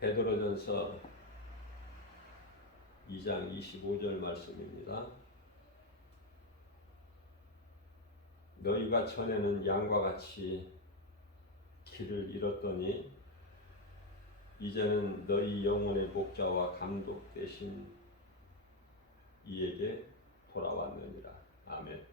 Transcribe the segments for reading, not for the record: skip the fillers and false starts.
베드로전서 2장 25절 말씀입니다. 너희가 전에는 양과 같이 길을 잃었더니 이제는 너희 영혼의 목자와 감독 되신 이에게 돌아왔느니라. 아멘.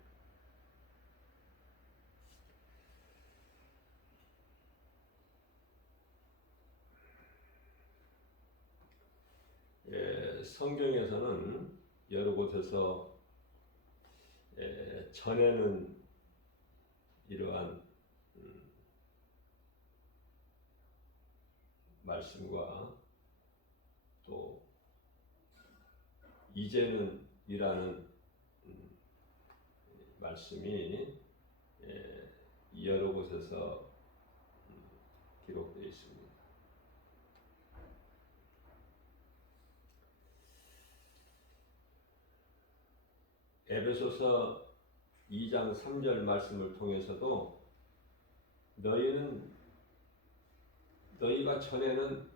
성경에서는 여러 곳에서 전에는 이러한 말씀과 또 이제는 이라는 말씀이 여러 곳에서 기록되어 있습니다. 에베소서 2장 3절 말씀을 통해서도 너희가 전에는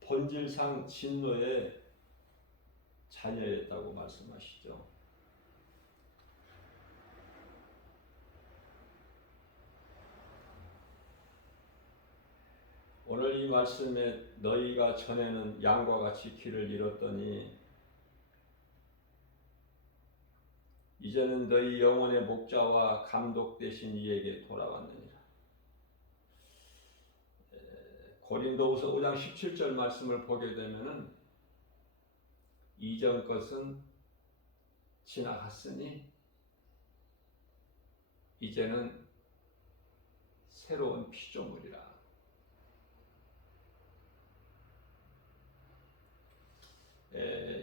본질상 진노의 자녀였다고 말씀하시죠. 오늘 이 말씀에 너희가 전에는 양과 같이 길을 잃었더니 이제는 너희 영혼의 목자와 감독 되신 이에게 돌아왔느니라. 고린도후서 5장 17절 말씀을 보게 되면은 이전 것은 지나갔으니 이제는 새로운 피조물이라.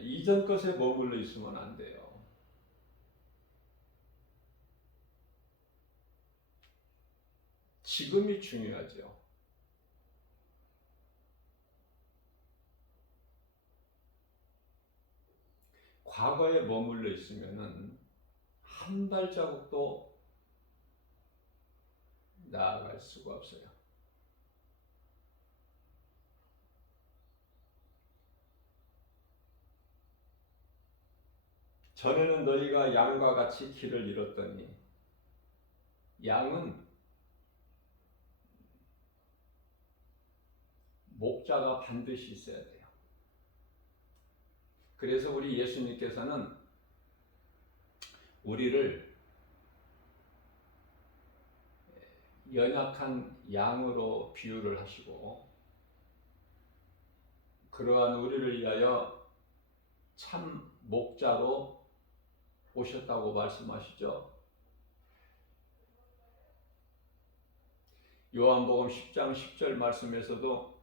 이전 것에 머물러 있으면 안 돼요. 지금이 중요하죠. 과거에 머물러 있으면은 한 발자국도 나아갈 수가 없어요. 전에는 너희가 양과 같이 길을 잃었더니, 양은 목자가 반드시 있어야 돼요. 그래서 우리 예수님께서는 우리를 연약한 양으로 비유를 하시고 그러한 우리를 위하여 참 목자로 오셨다고 말씀하시죠. 요한복음 10장 10절 말씀에서도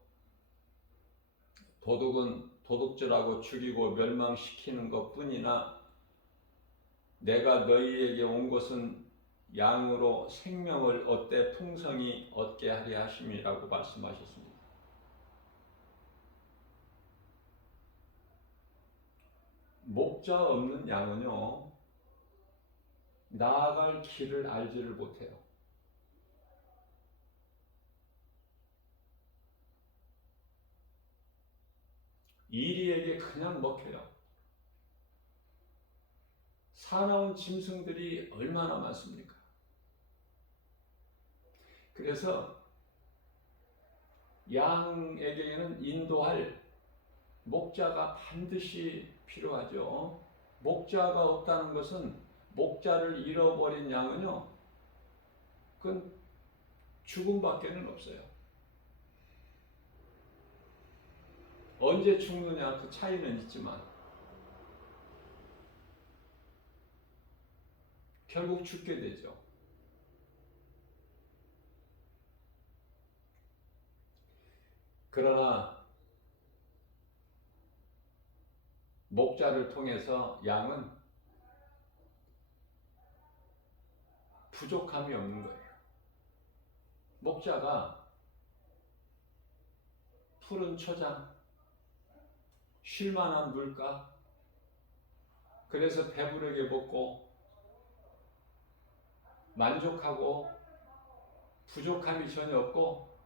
도둑은 도둑질하고 죽이고 멸망시키는 것뿐이나 내가 너희에게 온 것은 양으로 생명을 얻되 풍성히 얻게 하려 하심이라고 말씀하셨습니다. 목자 없는 양은요, 나아갈 길을 알지를 못해요. 이리에게 그냥 먹혀요. 사나운 짐승들이 얼마나 많습니까? 그래서 양에게는 인도할 목자가 반드시 필요하죠. 목자가 없다는 것은 목자를 잃어버린 양은요, 그건 죽음밖에는 없어요. 언제 죽느냐 그 차이는 있지만 결국 죽게 되죠. 그러나 목자를 통해서 양은 부족함이 없는 거예요. 목자가 푸른 초장, 쉴만한 물가, 그래서 배부르게 먹고 만족하고 부족함이 전혀 없고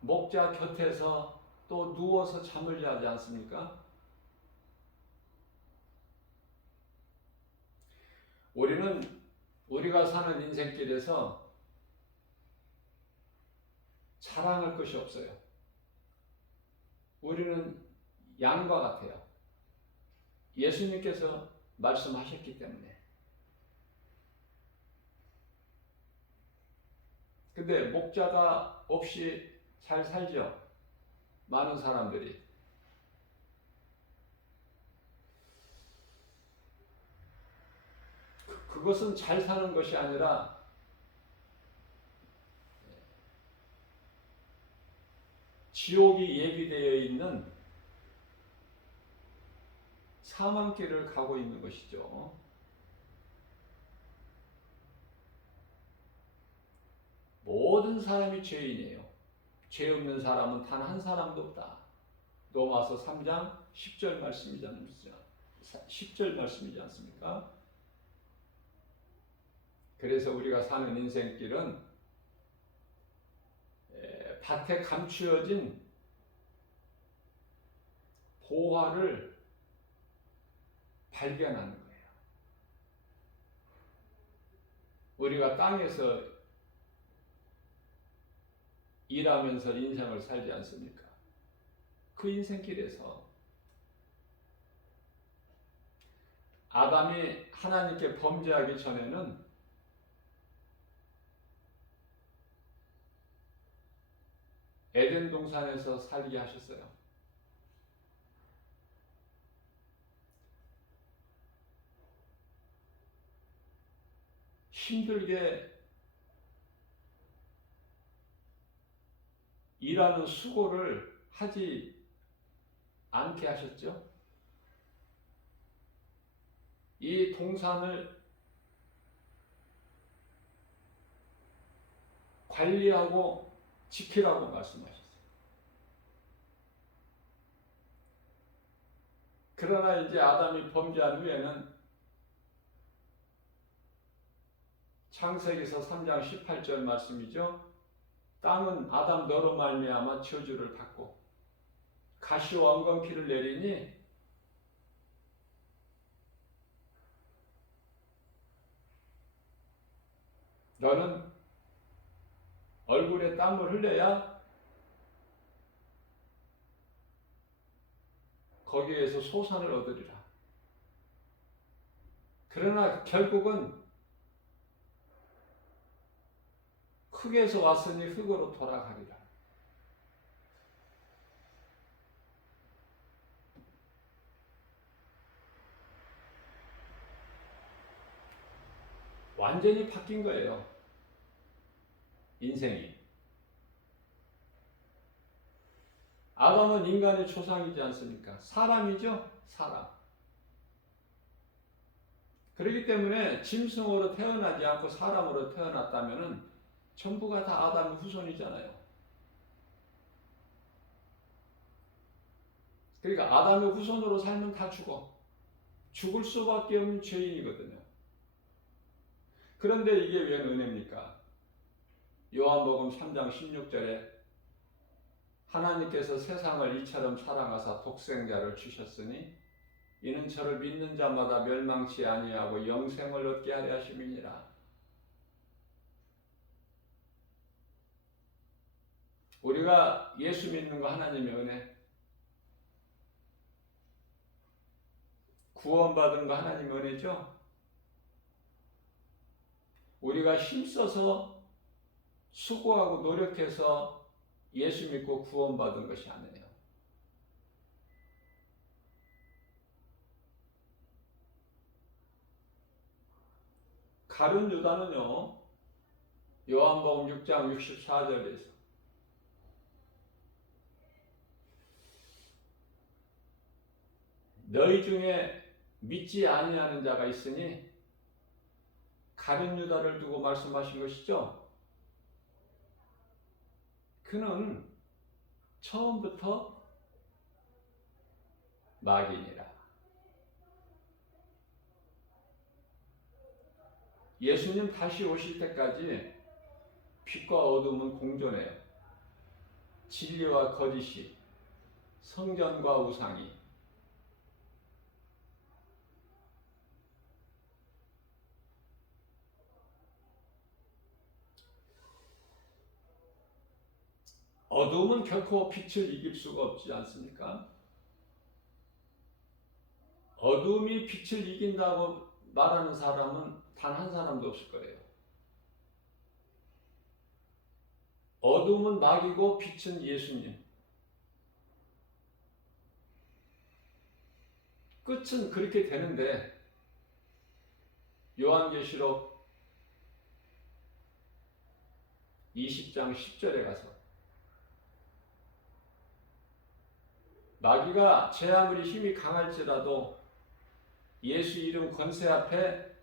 목자 곁에서 또 누워서 잠을 자지 않습니까? 우리가 사는 인생길에서 자랑할 것이 없어요. 우리는 양과 같아요. 예수님께서 말씀하셨기 때문에. 근데 목자가 없이 잘 살죠. 많은 사람들이. 그것은 잘 사는 것이 아니라 지옥이 예비되어 있는 사망길을 가고 있는 것이죠. 모든 사람이 죄인이에요. 죄 없는 사람은 단 한 사람도 없다. 로마서 3장 10절 말씀이지 않습니까? 그래서 우리가 사는 인생길은 밭에 감추어진 보화를 발견하는 거예요. 우리가 땅에서 일하면서 인생을 살지 않습니까? 그 인생길에서 아담이 하나님께 범죄하기 전에는 에덴 동산에서 살게 하셨어요. 힘들게 일하는 수고를 하지 않게 하셨죠. 이 동산을 관리하고 지키라고 말씀하셨어요. 그러나 이제 아담이 범죄한 후에는 창세기서 3장 18절 말씀이죠. 땅은 아담 너로 말미암아 저주를 받고 가시와 엉겅퀴를 내리니 너는 얼굴에 땀을 흘려야 거기에서 소산을 얻으리라. 그러나 결국은 흙에서 왔으니 흙으로 돌아가리라. 완전히 바뀐 거예요. 인생이. 아담은 인간의 조상이지 않습니까? 사람이죠? 사람. 그렇기 때문에 짐승으로 태어나지 않고 사람으로 태어났다면 전부가 다 아담의 후손이잖아요. 그러니까 아담의 후손으로 살면 다 죽어. 죽을 수밖에 없는 죄인이거든요. 그런데 이게 왜 은혜입니까? 요한복음 3장 16절에 하나님께서 세상을 이처럼 사랑하사 독생자를 주셨으니 이는 저를 믿는 자마다 멸망치 아니하고 영생을 얻게 하려 하심이니라. 우리가 예수 믿는 거 하나님의 은혜, 구원받은 거 하나님의 은혜죠. 우리가 힘써서 수고하고 노력해서 예수 믿고 구원받은 것이 아니에요. 가룟 유다는요, 요한복음 6장 64절에서 너희 중에 믿지 아니하는 자가 있으니 가룟 유다를 두고 말씀하신 것이죠. 그는 처음부터 마귀니라. 예수님 다시 오실 때까지 빛과 어둠은 공존해요. 진리와 거짓이, 성전과 우상이, 어둠은 결코 빛을 이길 수가 없지 않습니까? 어둠이 빛을 이긴다고 말하는 사람은 단 한 사람도 없을 거예요. 어둠은 마귀고 빛은 예수님. 끝은 그렇게 되는데 요한계시록 20장 10절에 가서 마귀가 제 아무리 힘이 강할지라도 예수 이름 권세 앞에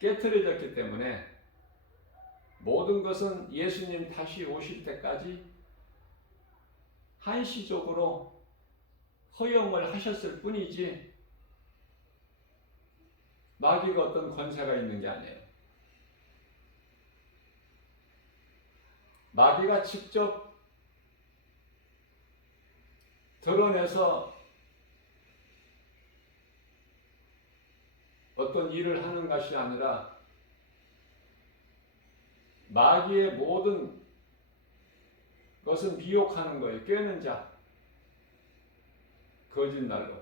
깨트려졌기 때문에 모든 것은 예수님 다시 오실 때까지 한시적으로 허용을 하셨을 뿐이지 마귀가 어떤 권세가 있는 게 아니에요. 마귀가 직접 드러내서 어떤 일을 하는 것이 아니라 마귀의 모든 것은 미혹하는 거예요. 꿰는 자, 거짓말로.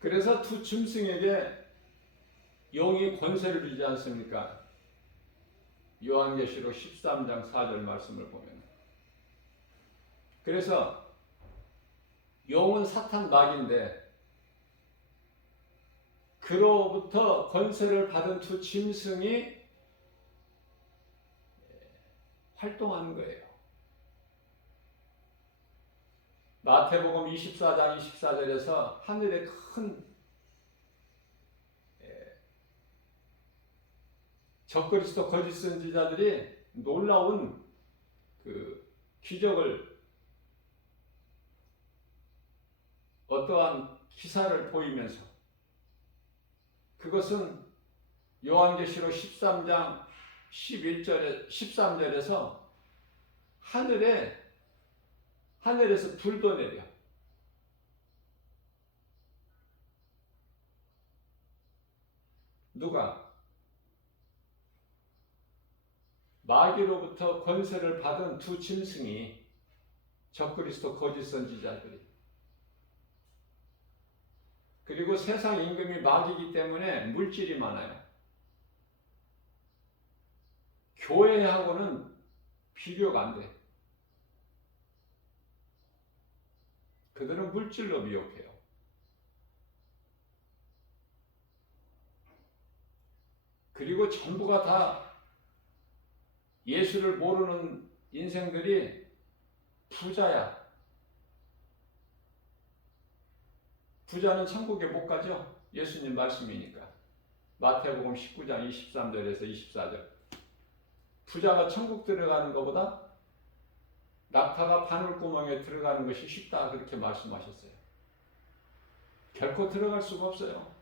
그래서 두 짐승에게 영이 권세를 주지 않습니까? 요한계시록 13장 4절 말씀을 보면. 그래서 영은 사탄 마귀인데 그로부터 권세를 받은 두 짐승이 활동하는 거예요. 마태복음 24장 24절에서 하늘에 큰 적그리스도 거짓 선지자들이 놀라운 그 기적을 어떠한 기사를 보이면서 그것은 요한계시록 13장 11절에 13절에서 하늘에서 불도 내려 누가 마귀로부터 권세를 받은 두 짐승이 적그리스도 거짓 선지자들이 그리고 세상 임금이 마귀이기 때문에 물질이 많아요. 교회하고는 비교가 안 돼. 그들은 물질로 미혹해요. 그리고 전부가 다 예수를 모르는 인생들이 부자야. 부자는 천국에 못 가죠. 예수님 말씀이니까. 마태복음 19장 23절에서 24절. 부자가 천국 들어가는 것보다 낙타가 바늘구멍에 들어가는 것이 쉽다 그렇게 말씀하셨어요. 결코 들어갈 수가 없어요.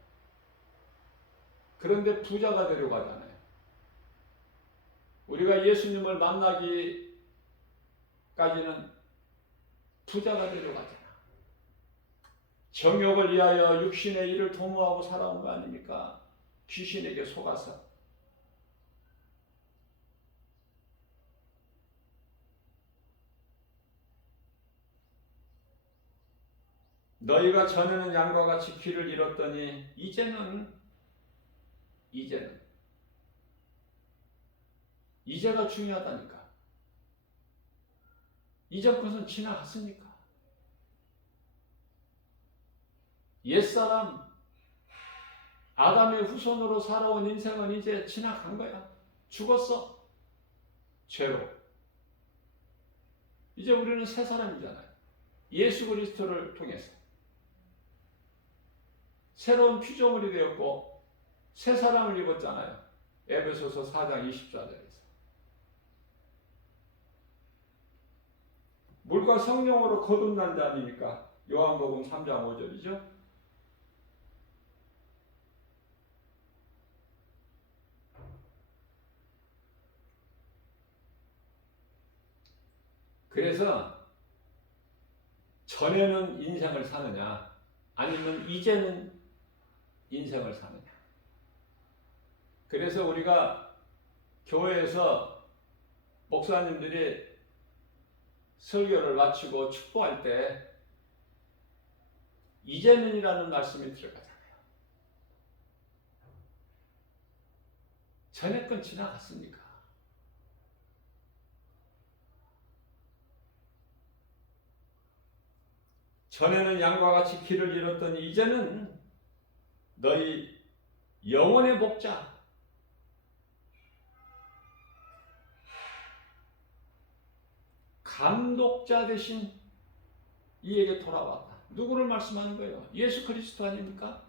그런데 부자가 데려가잖아요. 우리가 예수님을 만나기까지는 부자가 데려가잖아. 정욕을 위하여 육신의 일을 도모하고 살아온 거 아닙니까? 귀신에게 속아서. 너희가 전에는 양과 같이 귀를 잃었더니 이제가 중요하다니까. 이전 것은 지나갔으니까. 옛사람 아담의 후손으로 살아온 인생은 이제 지나간 거야. 죽었어. 죄로. 이제 우리는 새 사람이잖아요. 예수 그리스도를 통해서 새로운 피조물이 되었고 새 사람을 입었잖아요. 에베소서 4장 24절에서. 물과 성령으로 거듭난 자 아닙니까? 요한복음 3장 5절이죠. 그래서 전에는 인생을 사느냐 아니면 이제는 인생을 사느냐. 그래서 우리가 교회에서 목사님들이 설교를 마치고 축복할 때 이제는이라는 말씀이 들어가잖아요. 전에 건 지나갔습니까? 전에는 양과 같이 길을 잃었더니 이제는 너희 영혼의 목자 감독자 대신 이에게 돌아왔다. 누구를 말씀하는 거예요? 예수 그리스도 아닙니까?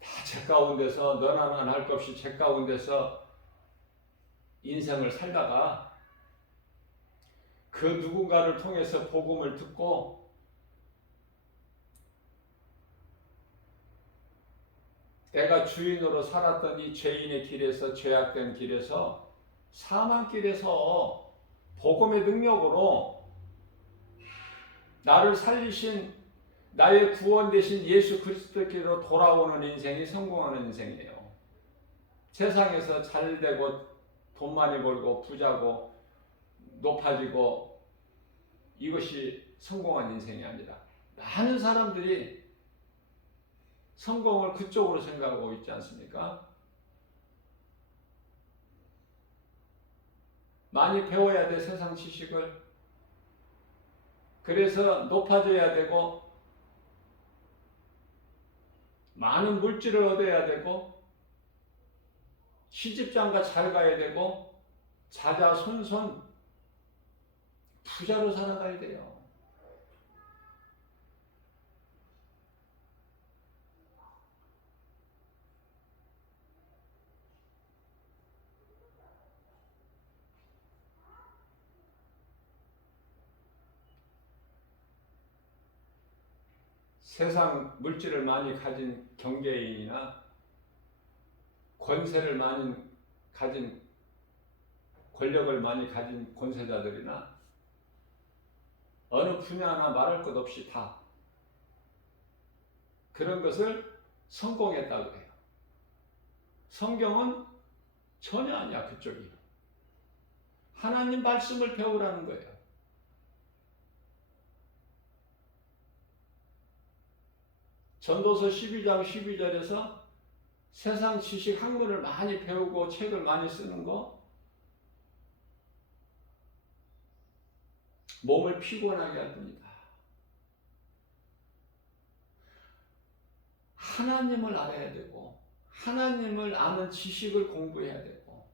다 제 가운데서 너나 나나 할 것 없이 제 가운데서 인생을 살다가 그 누군가를 통해서 복음을 듣고 내가 주인으로 살았던 이 죄인의 길에서 죄악된 길에서 사망길에서 복음의 능력으로 나를 살리신 나의 구원 되신 예수 그리스도께로 돌아오는 인생이 성공하는 인생이에요. 세상에서 잘 되고 돈 많이 벌고 부자고 높아지고 이것이 성공한 인생이 아니라 많은 사람들이 성공을 그쪽으로 생각하고 있지 않습니까? 많이 배워야 돼, 세상 지식을. 그래서 높아져야 되고 많은 물질을 얻어야 되고 시집장가 잘 가야 되고 자자손손 부자로 살아가야 돼요. 세상 물질을 많이 가진 경제인이나 권세를 많이 가진 권력을 많이 가진 권세자들이나 어느 분야나 말할 것 없이 다 그런 것을 성공했다고 해요. 성경은 전혀 아니야. 그쪽이 하나님 말씀을 배우라는 거예요. 전도서 12장 12절에서 세상 지식 학문을 많이 배우고 책을 많이 쓰는 거 몸을 피곤하게 할 뿐이다. 하나님을 알아야 되고 하나님을 아는 지식을 공부해야 되고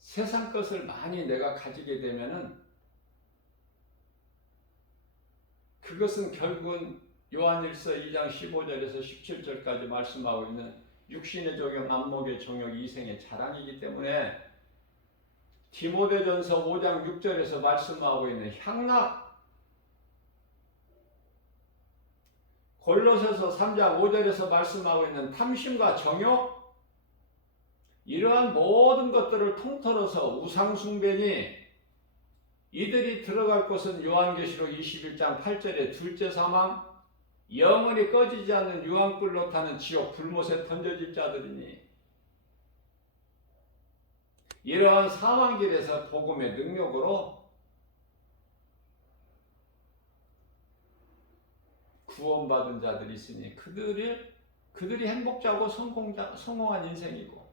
세상 것을 많이 내가 가지게 되면은 그것은 결국은 요한일서 2장 15절에서 17절까지 말씀하고 있는 육신의 종욕, 안목의 종욕, 이생의 자랑이기 때문에 디모데전서 5장 6절에서 말씀하고 있는 향락, 골로새서 3장 5절에서 말씀하고 있는 탐심과 정욕, 이러한 모든 것들을 통틀어서 우상숭배니 이들이 들어갈 곳은 요한계시록 21장 8절에 둘째 사망, 영원히 꺼지지 않는 유황불로 타는 지옥 불못에 던져질 자들이니 이러한 사망길에서 복음의 능력으로 구원받은 자들이 있으니 그들이 행복자고 성공한 인생이고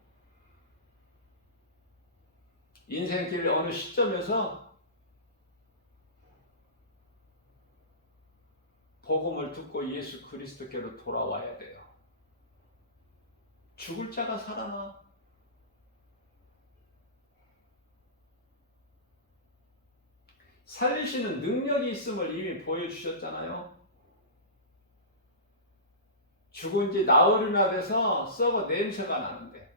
인생길 어느 시점에서 복음을 듣고 예수 그리스도께로 돌아와야 돼요. 죽을 자가 살아나. 살리시는 능력이 있음을 이미 보여주셨잖아요. 죽은 지 나흘이나 돼서 썩어 냄새가 나는데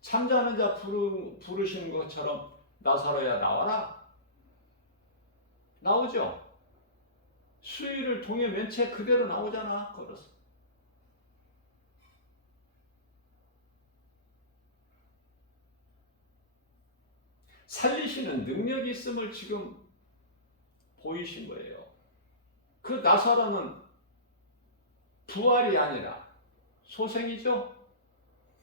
잠자는 자 부르시는 것처럼 나사로야 나와라. 나오죠. 수위를 동에 맨 채 그대로 나오잖아. 걸어서. 살리시는 능력이 있음을 지금 보이신 거예요. 그 나사로는 부활이 아니라 소생이죠.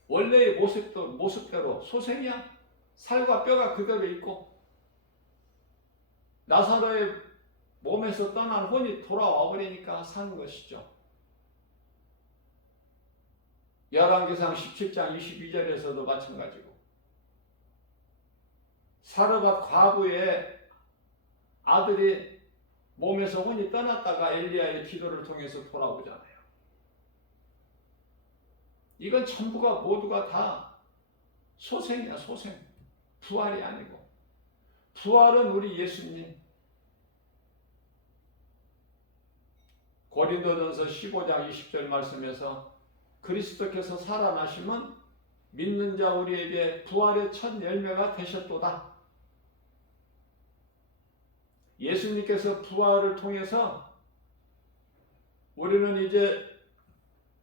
원래의 모습대로 소생이야. 살과 뼈가 그대로 있고 나사로의 몸에서 떠난 혼이 돌아와 버리니까 사는 것이죠. 열왕기상 17장 22절에서도 마찬가지고 사르밧 과부의 아들이 몸에서 혼이 떠났다가 엘리야의 기도를 통해서 돌아오잖아요. 이건 전부가 모두가 다 소생이야, 소생. 부활이 아니고. 부활은 우리 예수님. 고린도전서 15장 20절 말씀에서 그리스도께서 살아나심은 믿는 자 우리에게 부활의 첫 열매가 되셨도다. 예수님께서 부활을 통해서 우리는 이제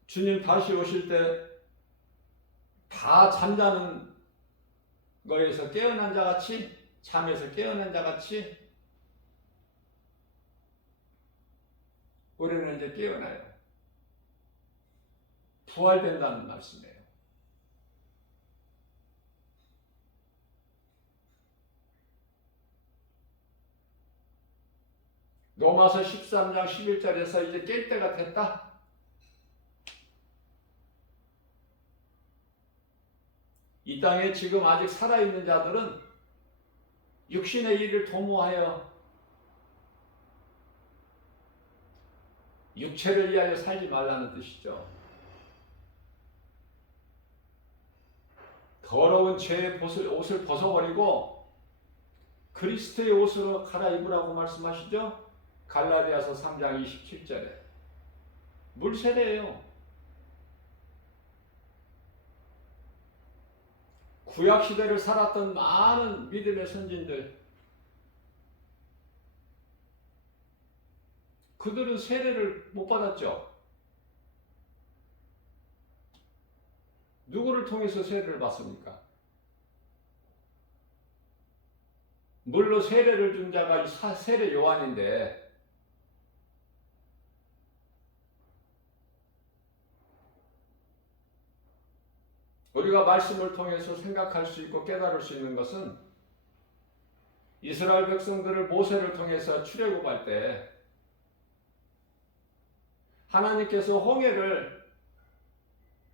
주님 다시 오실 때 다 잠자는 거에서 깨어난 자 같이, 잠에서 깨어난 자 같이 우리는 이제 깨어나요. 부활된다는 말씀이에요. 로마서 13장 11절에서 이제 깰 때가 됐다. 이 땅에 지금 아직 살아있는 자들은 육신의 일을 도모하여 육체를 위하여 살지 말라는 뜻이죠. 더러운 죄의 옷을 벗어버리고 그리스도의 옷으로 갈아입으라고 말씀하시죠. 갈라디아서 3장 27절에 물세례예요. 구약시대를 살았던 많은 믿음의 선진들, 그들은 세례를 못 받았죠. 누구를 통해서 세례를 받습니까? 물로 세례를 준 자가 세례 요한인데 우리가 말씀을 통해서 생각할 수 있고 깨달을 수 있는 것은 이스라엘 백성들을 모세를 통해서 출애굽할 때 하나님께서 홍해를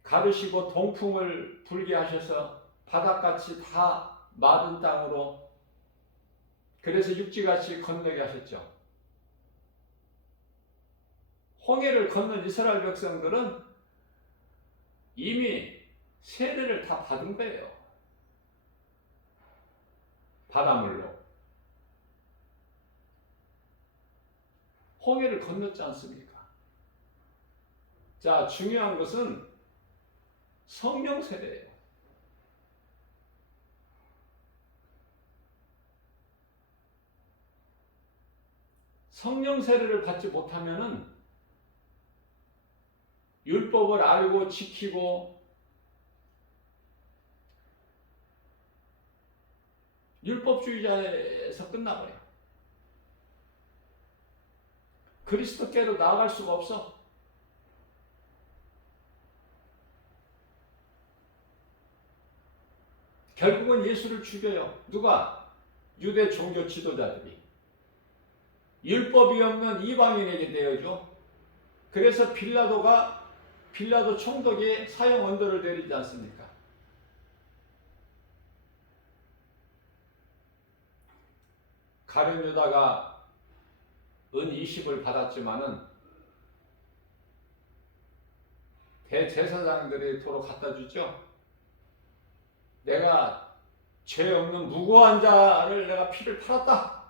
가르시고 동풍을 불게 하셔서 바닥같이 다 마른 땅으로, 그래서 육지같이 건너게 하셨죠. 홍해를 건넌 이스라엘 백성들은 이미 세례를 다 받은 거예요. 바닷물로. 홍해를 건넜지 않습니까? 자, 중요한 것은 성령 세례예요. 성령 세례를 받지 못하면은 율법을 알고 지키고 율법주의자에서 끝나버려요. 그리스도께로 나아갈 수가 없어. 결국은 예수를 죽여요. 누가? 유대 종교 지도자들이. 율법이 없는 이방인에게 내어줘. 그래서 빌라도 총독이 사형 언도를 내리지 않습니까? 가룟 유다가 은 20을 받았지만은 대제사장들이 도로 갖다 주죠. 내가 죄 없는 무고한 자를 내가 피를 팔았다.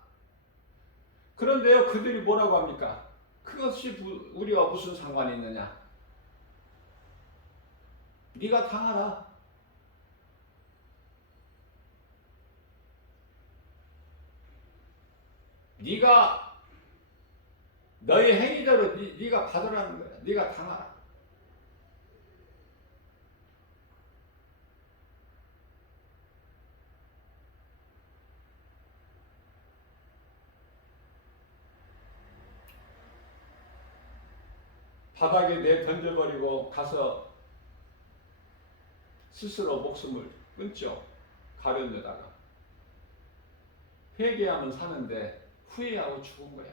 그런데요, 그들이 뭐라고 합니까? 그것이 우리와 무슨 상관이 있느냐? 네가 당하라. 네가 너의 행위대로 네가 받으라는 거야. 네가 당하라. 바닥에 내 던져버리고 가서 스스로 목숨을 끊죠. 가련에다가. 회개하면 사는데 후회하고 죽은 거야.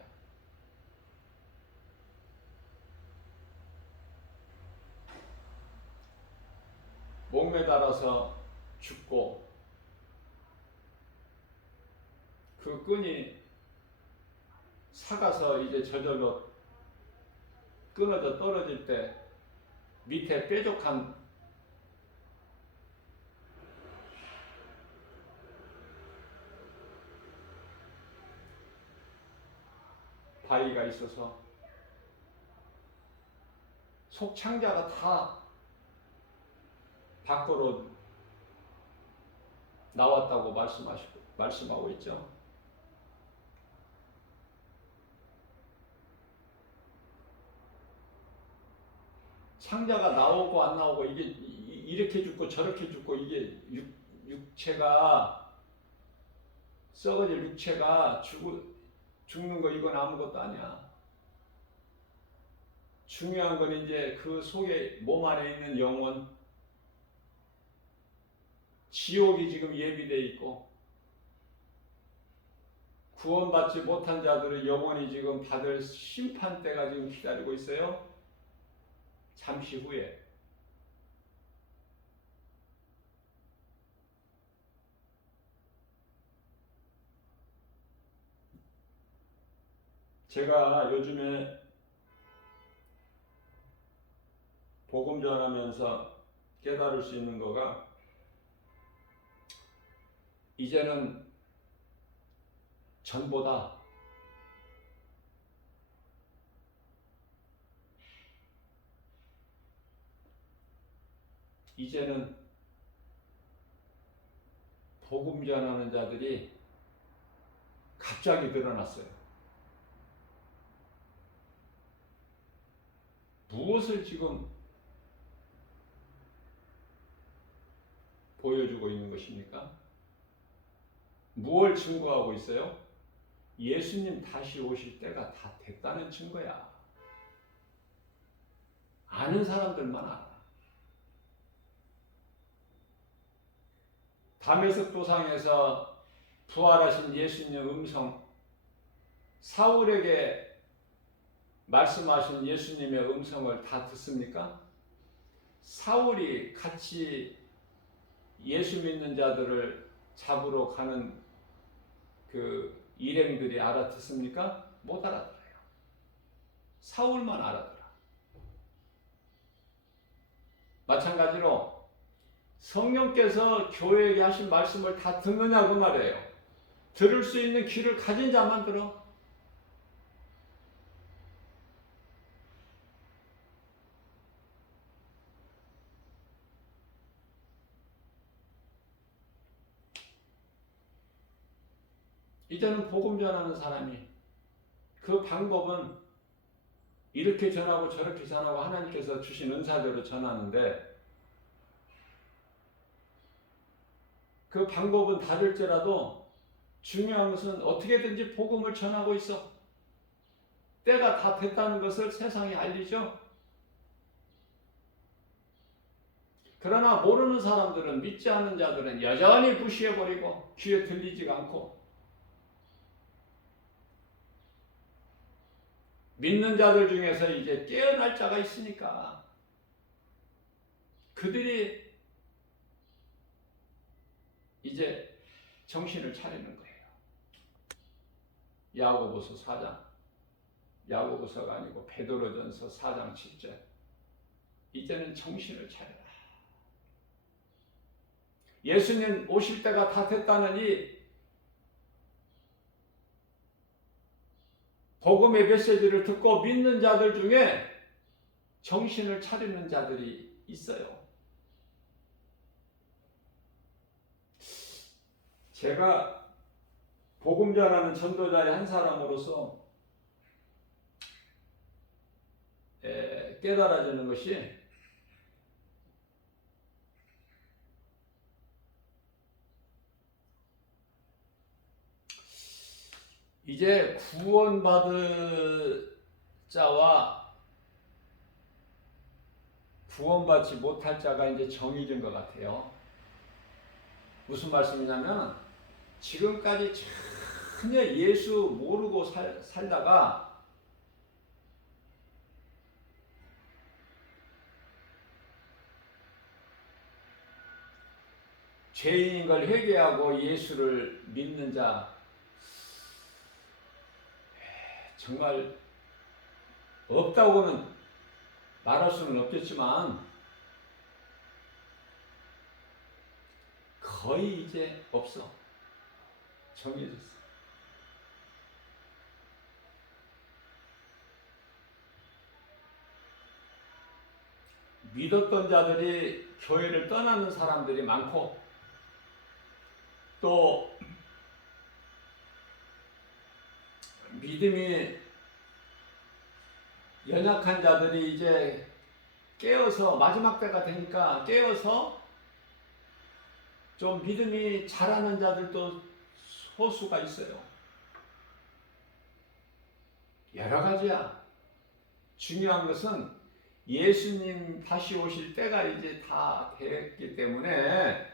목매달아서 죽고 그 끈이 삭아서 이제 저절로 끊어져 떨어질 때 밑에 뾰족한 바위가 있어서 속창자가 다 밖으로 나왔다고 말씀하고 있죠. 창자가 나오고 안 나오고 이게 이렇게 죽고 저렇게 죽고 이게 육체가 썩어질 육체가 죽는 거 이건 아무것도 아니야. 중요한 건 이제 그 속에 몸 안에 있는 영혼, 지옥이 지금 예비되어 있고 구원받지 못한 자들의 영혼이 지금 받을 심판대가 지금 기다리고 있어요. 잠시 후에. 제가 요즘에 복음 전하면서 깨달을 수 있는 거가 이제는 전보다 이제는 복음 전하는 자들이 갑자기 늘어났어요. 무엇을 지금 보여주고 있는 것입니까? 무엇을 증거하고 있어요? 예수님 다시 오실 때가 다 됐다는 증거야. 아는 사람들만 알아. 다메섹 도상에서 부활하신 예수님의 음성, 사울에게 말씀하신 예수님의 음성을 다 듣습니까? 사울이 같이 예수 믿는 자들을 잡으러 가는 그 일행들이 알아듣습니까? 못 알아들어요. 사울만 알아들어. 마찬가지로 성령께서 교회에게 하신 말씀을 다 듣느냐 그 말이에요. 들을 수 있는 귀를 가진 자만 들어. 이제는 복음 전하는 사람이 그 방법은 이렇게 전하고 저렇게 전하고 하나님께서 주신 은사대로 전하는데 그 방법은 다를지라도 중요한 것은 어떻게든지 복음을 전하고 있어. 때가 다 됐다는 것을 세상에 알리죠. 그러나 모르는 사람들은, 믿지 않는 자들은 여전히 무시해버리고 귀에 들리지가 않고, 믿는 자들 중에서 이제 깨어날 자가 있으니까 그들이 이제 정신을 차리는 거예요. 야고보서 4장, 야고보서가 아니고 베드로전서 4장 7절. 이제는 정신을 차려라. 예수님 오실 때가 다 됐다느니 복음의 메시지를 듣고 믿는 자들 중에 정신을 차리는 자들이 있어요. 제가 복음 전하는 전도자의 한 사람으로서 깨달아지는 것이 이제 구원받을 자와 구원받지 못할 자가 이제 정해진 것 같아요. 무슨 말씀이냐면 지금까지 전혀 예수 모르고 살다가 죄인인 걸 회개하고 예수를 믿는 자 정말 없다고는 말할 수는 없겠지만 거의 이제 없어. 정해졌어. 믿었던 자들이 교회를 떠나는 사람들이 많고 또 믿음이 연약한 자들이 이제 깨어서 마지막 때가 되니까 깨어서 좀 믿음이 잘하는 자들도 소수가 있어요. 여러 가지야. 중요한 것은 예수님 다시 오실 때가 이제 다 됐기 때문에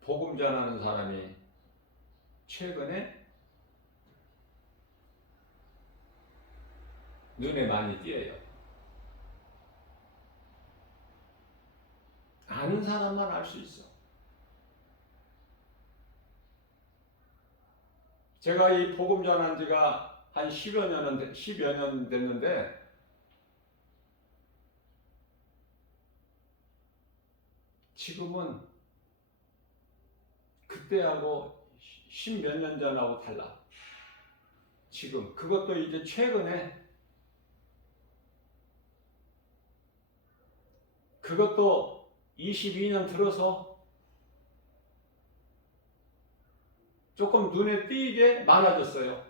복음 전하는 사람이 최근에 눈에 많이 띄어요. 아는 사람만 알 수 있어. 제가 이 복음 전한 지가 한 10여 년 됐는데 지금은 그때하고 10몇 년 전하고 달라. 지금 그것도 이제 최근에 그것도 22년 들어서 조금 눈에 띄게 많아졌어요.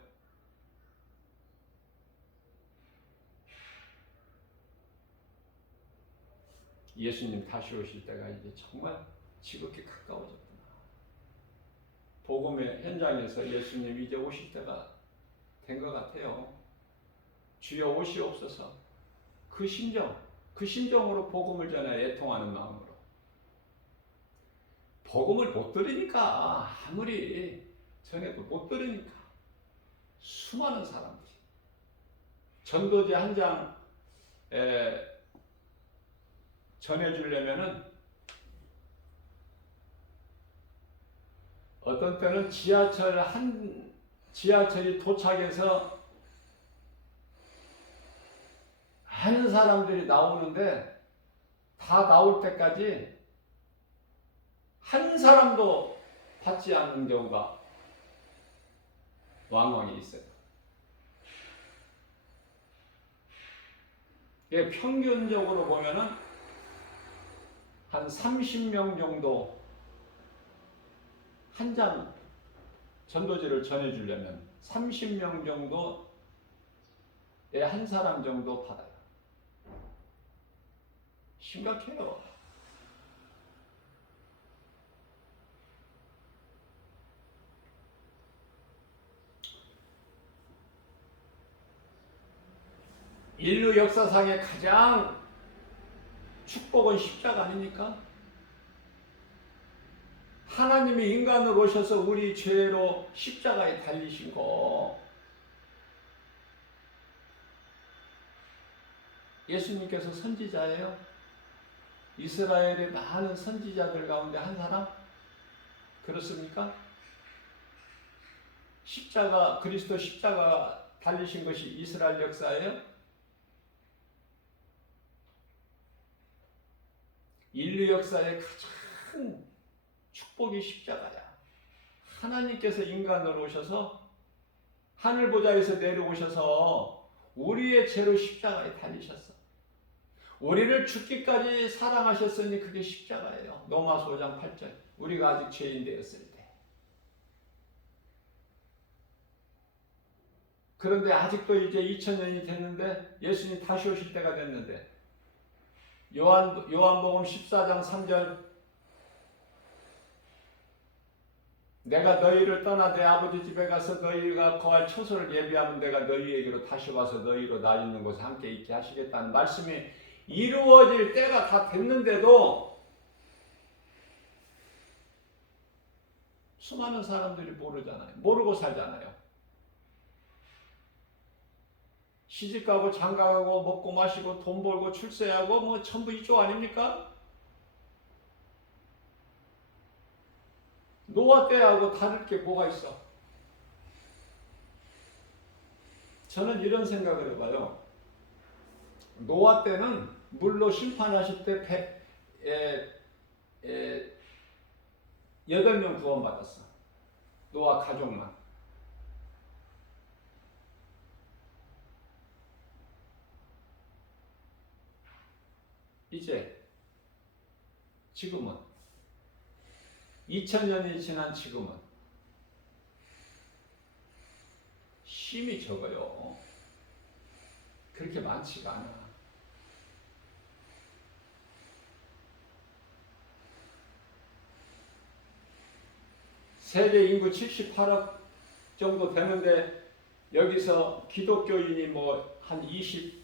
예수님 다시 오실 때가 이제 정말 지극히 가까워졌구나. 복음의 현장에서 예수님 이제 오실 때가 된 것 같아요. 주여 오시옵소서. 그 심정으로 복음을 전해 애통하는 마음으로. 복음을 못 들으니까 아무리 전해도 못 들으니까 수많은 사람들이 전도지 한 장 전해주려면은 어떤 때는 지하철이 도착해서 많은 사람들이 나오는데 다 나올 때까지 한 사람도 받지 않는 경우가 왕왕이 있어요. 평균적으로 보면은 한 30명 정도 한 장 전도지를 전해주려면 30명 정도의 한 사람 정도 받아요. 심각해요. 인류 역사상의 가장 축복은 십자가 아닙니까? 하나님이 인간으로 오셔서 우리 죄로 십자가에 달리신 거. 예수님께서 선지자예요. 이스라엘의 많은 선지자들 가운데 한 사람? 그렇습니까? 그리스도 십자가 달리신 것이 이스라엘 역사예요? 인류 역사의 가장 축복이 십자가야. 하나님께서 인간으로 오셔서 하늘 보좌에서 내려오셔서 우리의 죄로 십자가에 달리셨어. 우리를 죽기까지 사랑하셨으니 그게 십자가예요. 로마서 5장 8절. 우리가 아직 죄인 되었을 때. 그런데 아직도 이제 2000년이 됐는데 예수님 다시 오실 때가 됐는데 요한복음 14장 3절 내가 너희를 떠나 내 아버지 집에 가서 너희가 거할 처소를 예비하면 내가 너희에게로 다시 와서 너희로 나 있는 곳에 함께 있게 하시겠다는 말씀이 이루어질 때가 다 됐는데도 수많은 사람들이 모르잖아요. 모르고 살잖아요. 시집가고 장가가고 먹고 마시고 돈 벌고 출세하고 뭐 전부 이쪽 아닙니까? 노아 때하고 다를 게 뭐가 있어? 저는 이런 생각을 해봐요. 노아 때는 물로 심판하실 때 8명 구원받았어. 노아 가족만. 이제 지금은 2000년이 지난 지금은 힘이 적어요. 그렇게 많지가 않아. 세계 인구 78억 정도 되는데 여기서 기독교인이 뭐 한 24,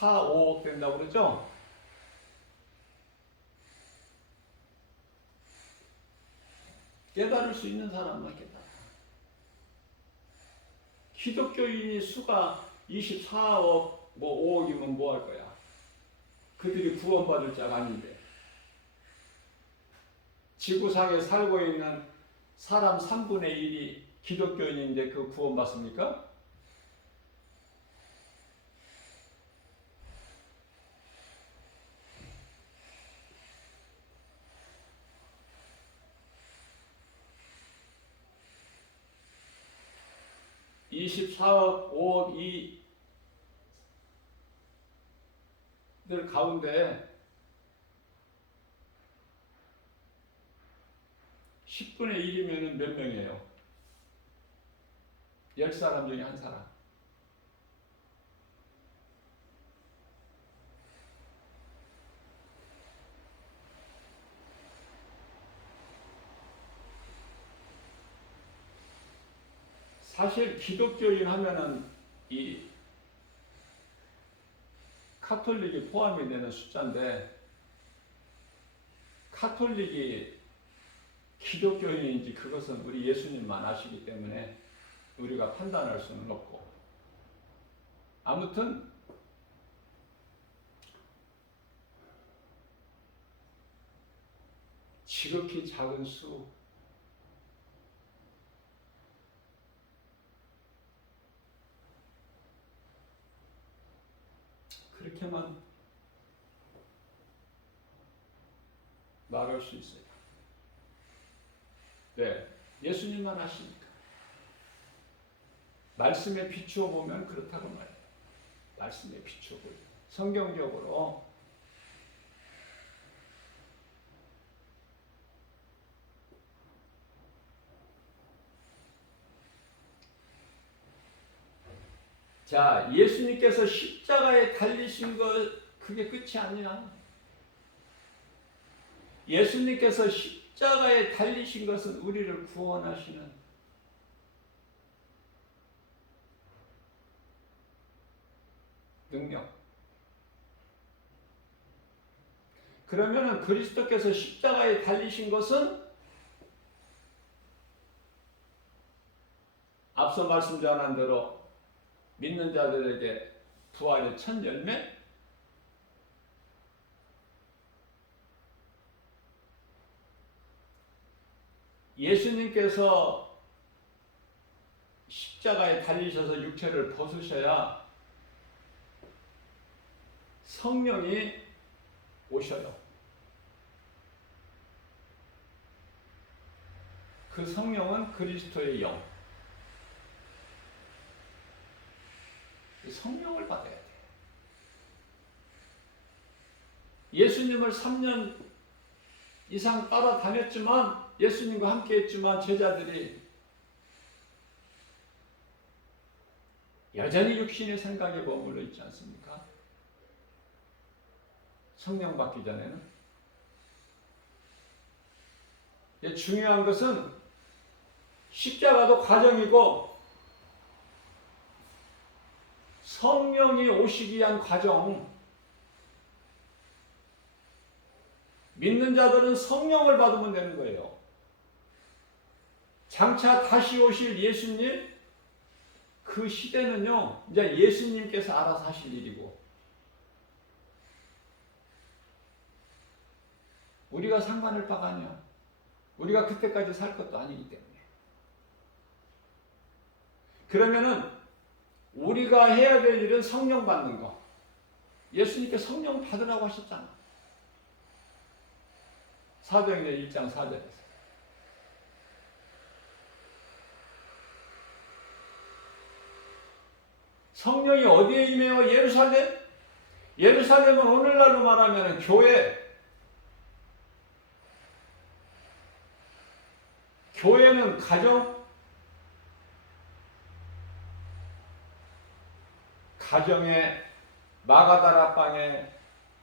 5억 된다고 그러죠? 깨달을 수 있는 사람만 깨달아. 기독교인이 수가 24억, 뭐 5억이면 뭐 할 거야? 그들이 구원받을 자가 아닌데. 지구상에 살고 있는 사람 3분의 1이 기독교인인데 그 구원받습니까? (24억) (5억) 이들 가운데 10분의 1이면 몇 명이에요? 10사람 중에 한 사람. 사실 기독교인 하면은 이 카톨릭이 포함이 되는 숫자인데 카톨릭이 기독교인인지 그것은 우리 예수님만 아시기 때문에 우리가 판단할 수는 없고, 아무튼 지극히 작은 수, 그렇게만 말할 수 있어요. 네, 예수님만 아시니까. 말씀에 비추어 보면 그렇다고 말해요. 말씀에 비추어 보면 성경적으로 자, 예수님께서 십자가에 달리신 것 그게 끝이 아니야. 예수님께서 십자가에 달리신 것은 우리를 구원하시는 능력. 그러면은 그리스도께서 십자가에 달리신 것은 앞서 말씀 전한 대로 믿는 자들에게 부활의 첫 열매, 예수님께서 십자가에 달리셔서 육체를 벗으셔야 성령이 오셔요. 그 성령은 그리스도의 영. 성령을 받아야 돼. 예수님을 3년 이상 따라다녔지만, 예수님과 함께 했지만 제자들이 여전히 육신의 생각에 머물러 있지 않습니까? 성령 받기 전에는. 중요한 것은 십자가도 과정이고 성령이 오시기 위한 과정. 믿는 자들은 성령을 받으면 되는 거예요. 장차 다시 오실 예수님, 그 시대는요, 이제 예수님께서 알아서 하실 일이고, 우리가 상관할 바가 아니야. 우리가 그때까지 살 것도 아니기 때문에. 그러면은, 우리가 해야 될 일은 성령 받는 거. 예수님께 성령 받으라고 하셨잖아. 사도행전 1장 4절에서. 성령이 어디에 임해요? 예루살렘? 예루살렘은 오늘날로 말하면 교회. 교회는 가정. 가정에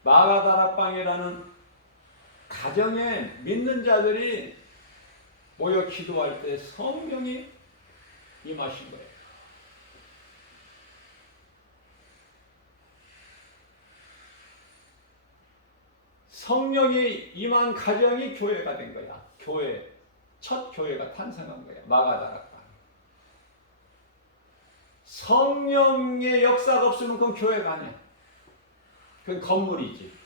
마가다락방이라는 가정에 믿는 자들이 모여 기도할 때 성령이 임하신 거예요. 성령이 임한 가정이 교회가 된 거야. 교회, 첫 교회가 탄생한 거야. 마가다락방. 성령의 역사가 없으면 그건 교회가 아니야. 그건 건물이지.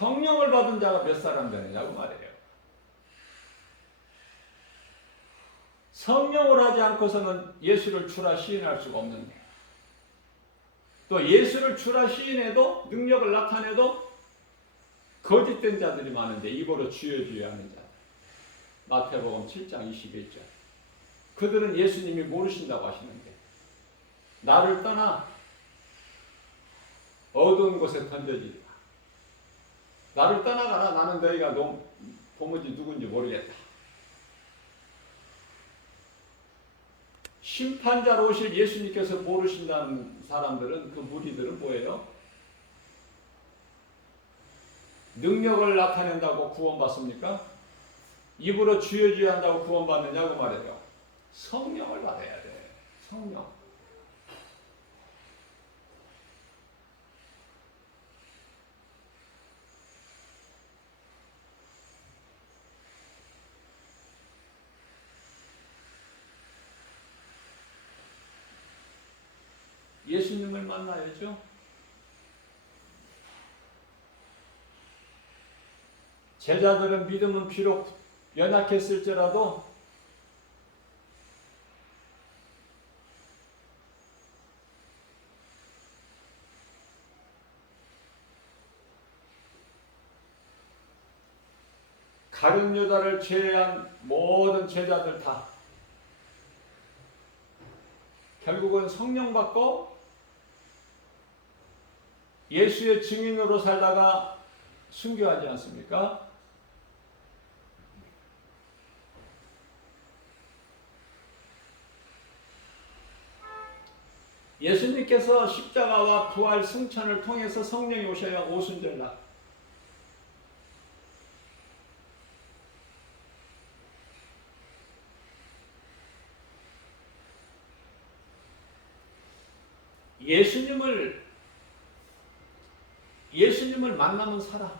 성령을 받은 자가 몇 사람 되느냐고 말이에요. 성령을 하지 않고서는 예수를 주라 시인할 수가 없는 거예요. 또 예수를 주라 시인해도 능력을 나타내도 거짓된 자들이 많은데 입으로 주여 주여 하는 자. 마태복음 7장 21절. 그들은 예수님이 모르신다고 하시는데 나를 떠나 어두운 곳에 던져지라. 나를 떠나가라. 나는 너희가 도무지 누군지 모르겠다. 심판자로 오실 예수님께서 모르신다는 사람들은, 그 무리들은 뭐예요? 능력을 나타낸다고 구원받습니까? 입으로 주여 주여 한다고 구원받느냐고 말해요. 성령을 받아야 돼. 성령. 예수님을 만나야죠. 제자들은 믿음은 비록 연약했을지라도 가룟 유다를 제외한 모든 제자들 다 결국은 성령 받고 예수의 증인으로 살다가 순교하지 않습니까? 예수님께서 십자가와 부활 승천을 통해서 성령이 오셔야 오순절날 예수님을 만나면 살아.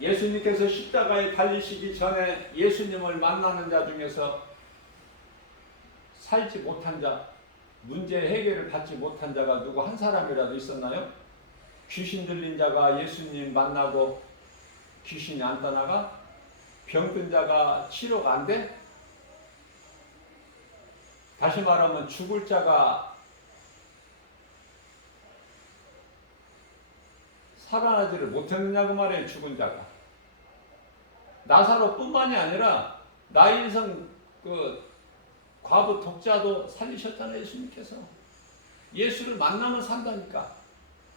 예수님께서 십자가에 달리시기 전에 예수님을 만나는 자 중에서 살지 못한 자, 문제 해결을 받지 못한 자가 누구 한 사람이라도 있었나요? 귀신 들린 자가 예수님 만나고 귀신이 안 떠나가? 병든 자가 치료가 안 돼? 다시 말하면 죽을 자가 살아나지를 못했느냐고 말해요. 죽은 자가. 나사로뿐만이 아니라 나인성 그 과부 독자도 살리셨잖아요. 예수님께서. 예수를 만나면 산다니까.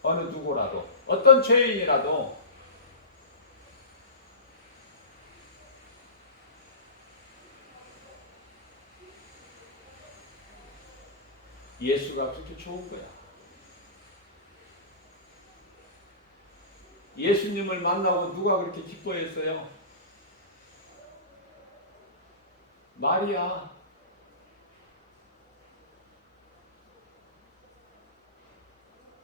어느 누구라도, 어떤 죄인이라도 예수가 그렇게 좋은 거야. 예수님을 만나고 누가 그렇게 기뻐했어요? 마리아.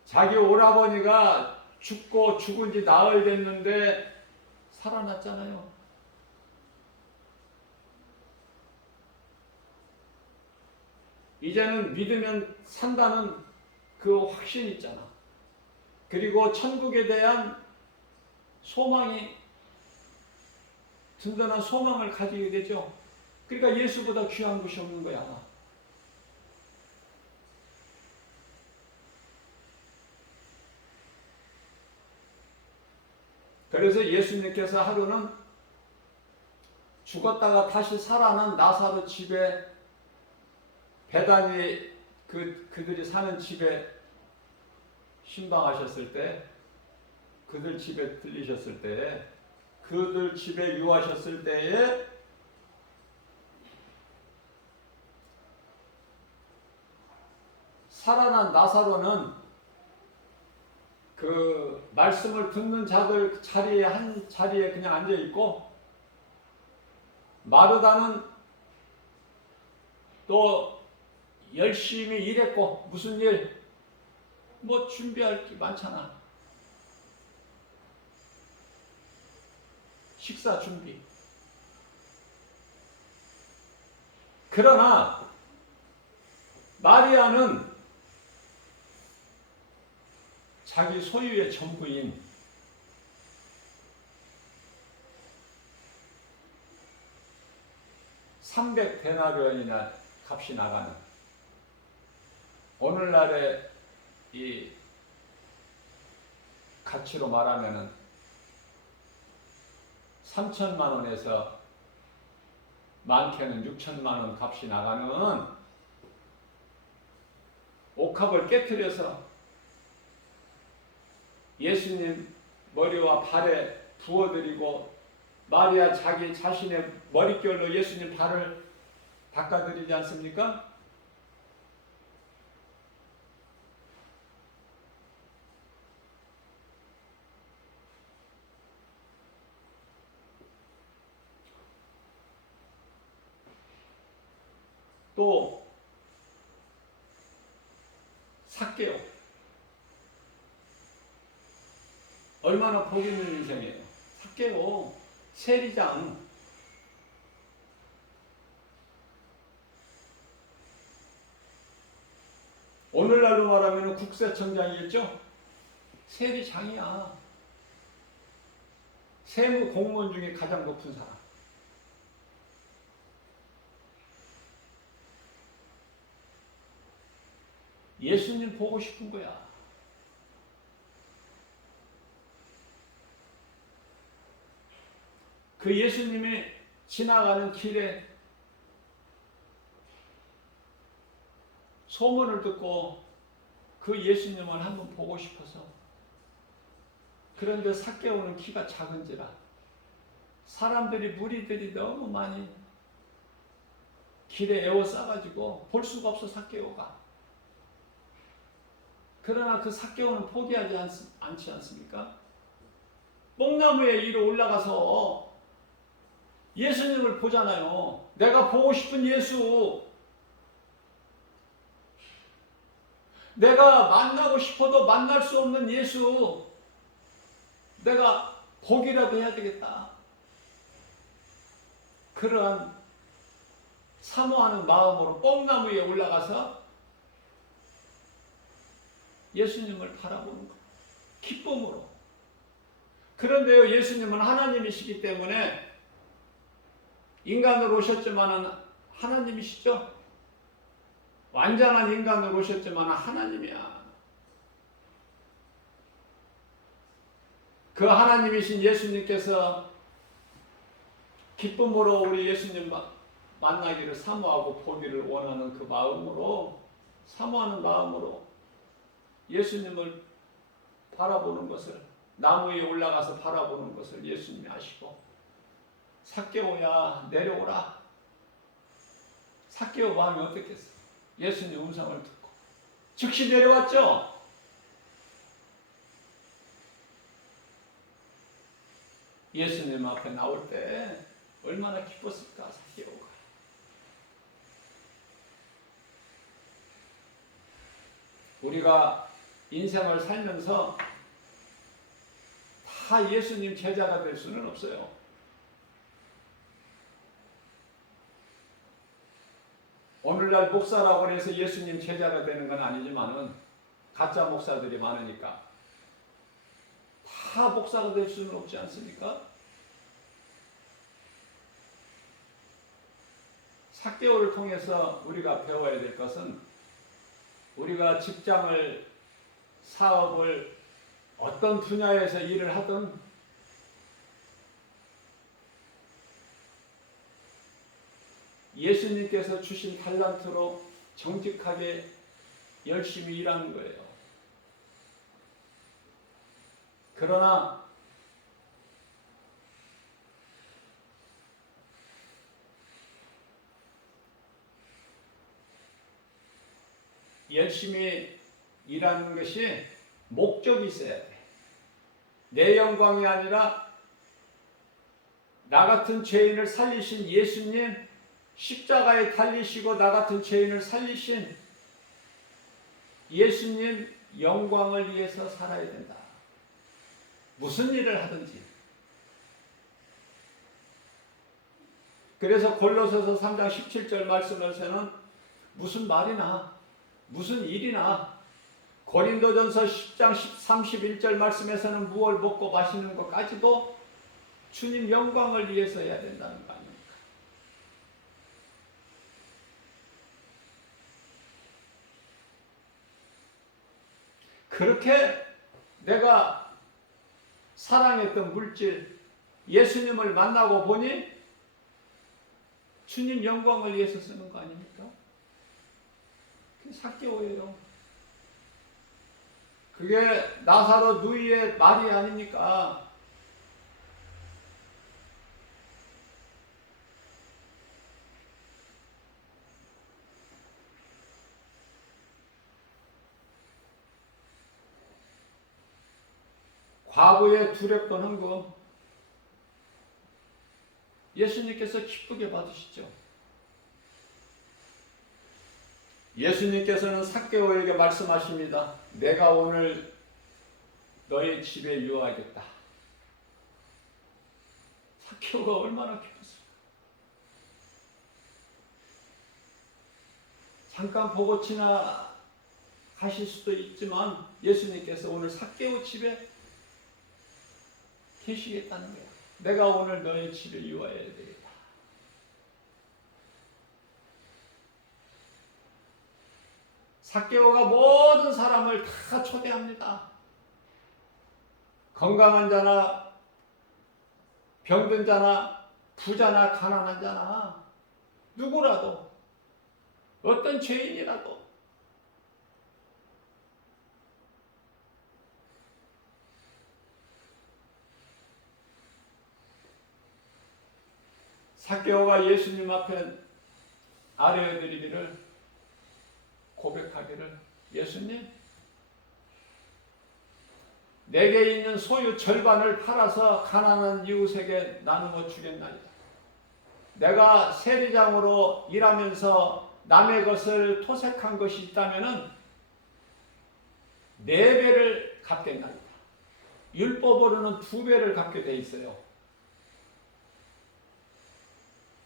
자기 오라버니가 죽고 죽은 지 나흘 됐는데 살아났잖아요. 이제는 믿으면 산다는 그 확신이 있잖아. 그리고 천국에 대한 소망이, 든든한 소망을 가지게 되죠. 그러니까 예수보다 귀한 것이 없는 거야. 그래서 예수님께서 하루는 죽었다가 다시 살아난 나사로 집에, 베다니 그들이 사는 집에 신방하셨을 때, 그들 집에 들리셨을 때, 그들 집에 유하셨을 때에 살아난 나사로는 그 말씀을 듣는 자들 자리에, 한 자리에 그냥 앉아 있고, 마르다는 또 열심히 일했고, 무슨 일? 뭐 준비할 게 많잖아. 식사 준비. 그러나 마리아는 자기 소유의 전부인 (300데나리온이나) 값이 나가는, 오늘날의 이 가치로 말하면은 3천만 원에서 많게는 6천만 원 값이 나가는 옥합을 깨트려서 예수님 머리와 발에 부어드리고, 마리아 자기 자신의 머릿결로 예수님 발을 닦아드리지 않습니까? 또 삭개오, 얼마나 복 있는 인생이에요. 삭개오 세리장, 오늘날로 말하면 국세청장이겠죠. 세리장이야. 세무 공무원 중에 가장 높은 사람. 예수님 보고 싶은 거야. 그 예수님이 지나가는 길에 소문을 듣고 그 예수님을 한번 보고 싶어서. 그런데 삭개오는 키가 작은지라 사람들이, 무리들이 너무 많이 길에 에워싸가지고 볼 수가 없어, 삭개오가. 그러나 그 삭개오는 포기하지 않지 않습니까? 뽕나무에 위로 올라가서 예수님을 보잖아요. 내가 보고 싶은 예수, 내가 만나고 싶어도 만날 수 없는 예수, 내가 보기라도 해야 되겠다. 그러한 사모하는 마음으로 뽕나무 위에 올라가서 예수님을 바라보는 거예요. 기쁨으로. 그런데요, 예수님은 하나님이시기 때문에 인간으로 오셨지만은 하나님이시죠. 완전한 인간으로 오셨지만 하나님이야. 그 하나님이신 예수님께서 기쁨으로 우리 예수님 만나기를 사모하고 보기를 원하는 그 마음으로, 사모하는 마음으로 예수님을 바라보는 것을, 나무 위에 올라가서 바라보는 것을 예수님이 아시고, 삭개오야 내려오라. 삭개오 마음이 어떻겠어? 예수님 음성을 듣고 즉시 내려왔죠. 예수님 앞에 나올 때 얼마나 기뻤을까, 삭개오가. 우리가 인생을 살면서 다 예수님 제자가 될 수는 없어요. 오늘날 목사라고 해서 예수님 제자가 되는 건 아니지만은 가짜 목사들이 많으니까 다 목사가 될 수는 없지 않습니까? 삭개오를 통해서 우리가 배워야 될 것은, 우리가 직장을, 사업을, 어떤 분야에서 일을 하든 예수님께서 주신 달란트로 정직하게 열심히 일하는 거예요. 그러나 열심히 일하는 것이 목적이 있어야 돼. 내 영광이 아니라 나 같은 죄인을 살리신 예수님, 십자가에 달리시고 나 같은 죄인을 살리신 예수님 영광을 위해서 살아야 된다. 무슨 일을 하든지. 그래서 골로새서 3장 17절 말씀에서는 무슨 말이나 무슨 일이나, 고린도전서 10장 31절 말씀에서는 무엇을 먹고 마시는 것까지도 주님 영광을 위해서 해야 된다는 거 아닙니까? 그렇게 내가 사랑했던 물질, 예수님을 만나고 보니 주님 영광을 위해서 쓰는 거 아닙니까? 그게 삭개오예요. 그게 나사로 누이의 말이 아닙니까? 과부의 두렵던 헌금 예수님께서 기쁘게 받으시죠. 예수님께서는 삭개오에게 말씀하십니다. 내가 오늘 너의 집에 유하겠다. 삭개오가 얼마나 기뻤을까. 잠깐 보고 지나가실 수도 있지만 예수님께서 오늘 삭개오 집에 계시겠다는 거야. 내가 오늘 너의 집에 유하여야 되겠다. 삭개오가 모든 사람을 다 초대합니다. 건강한 자나 병든 자나 부자나 가난한 자나 누구라도, 어떤 죄인이라도 삭개오가 예수님 앞에 아뢰어드리기를, 고백하기를, 예수님, 내게 있는 소유 절반을 팔아서 가난한 이웃에게 나누어 주겠나이다. 내가 세리장으로 일하면서 남의 것을 토색한 것이 있다면 4배를 갚겠나이다. 율법으로는 2배를 갚게 돼 있어요.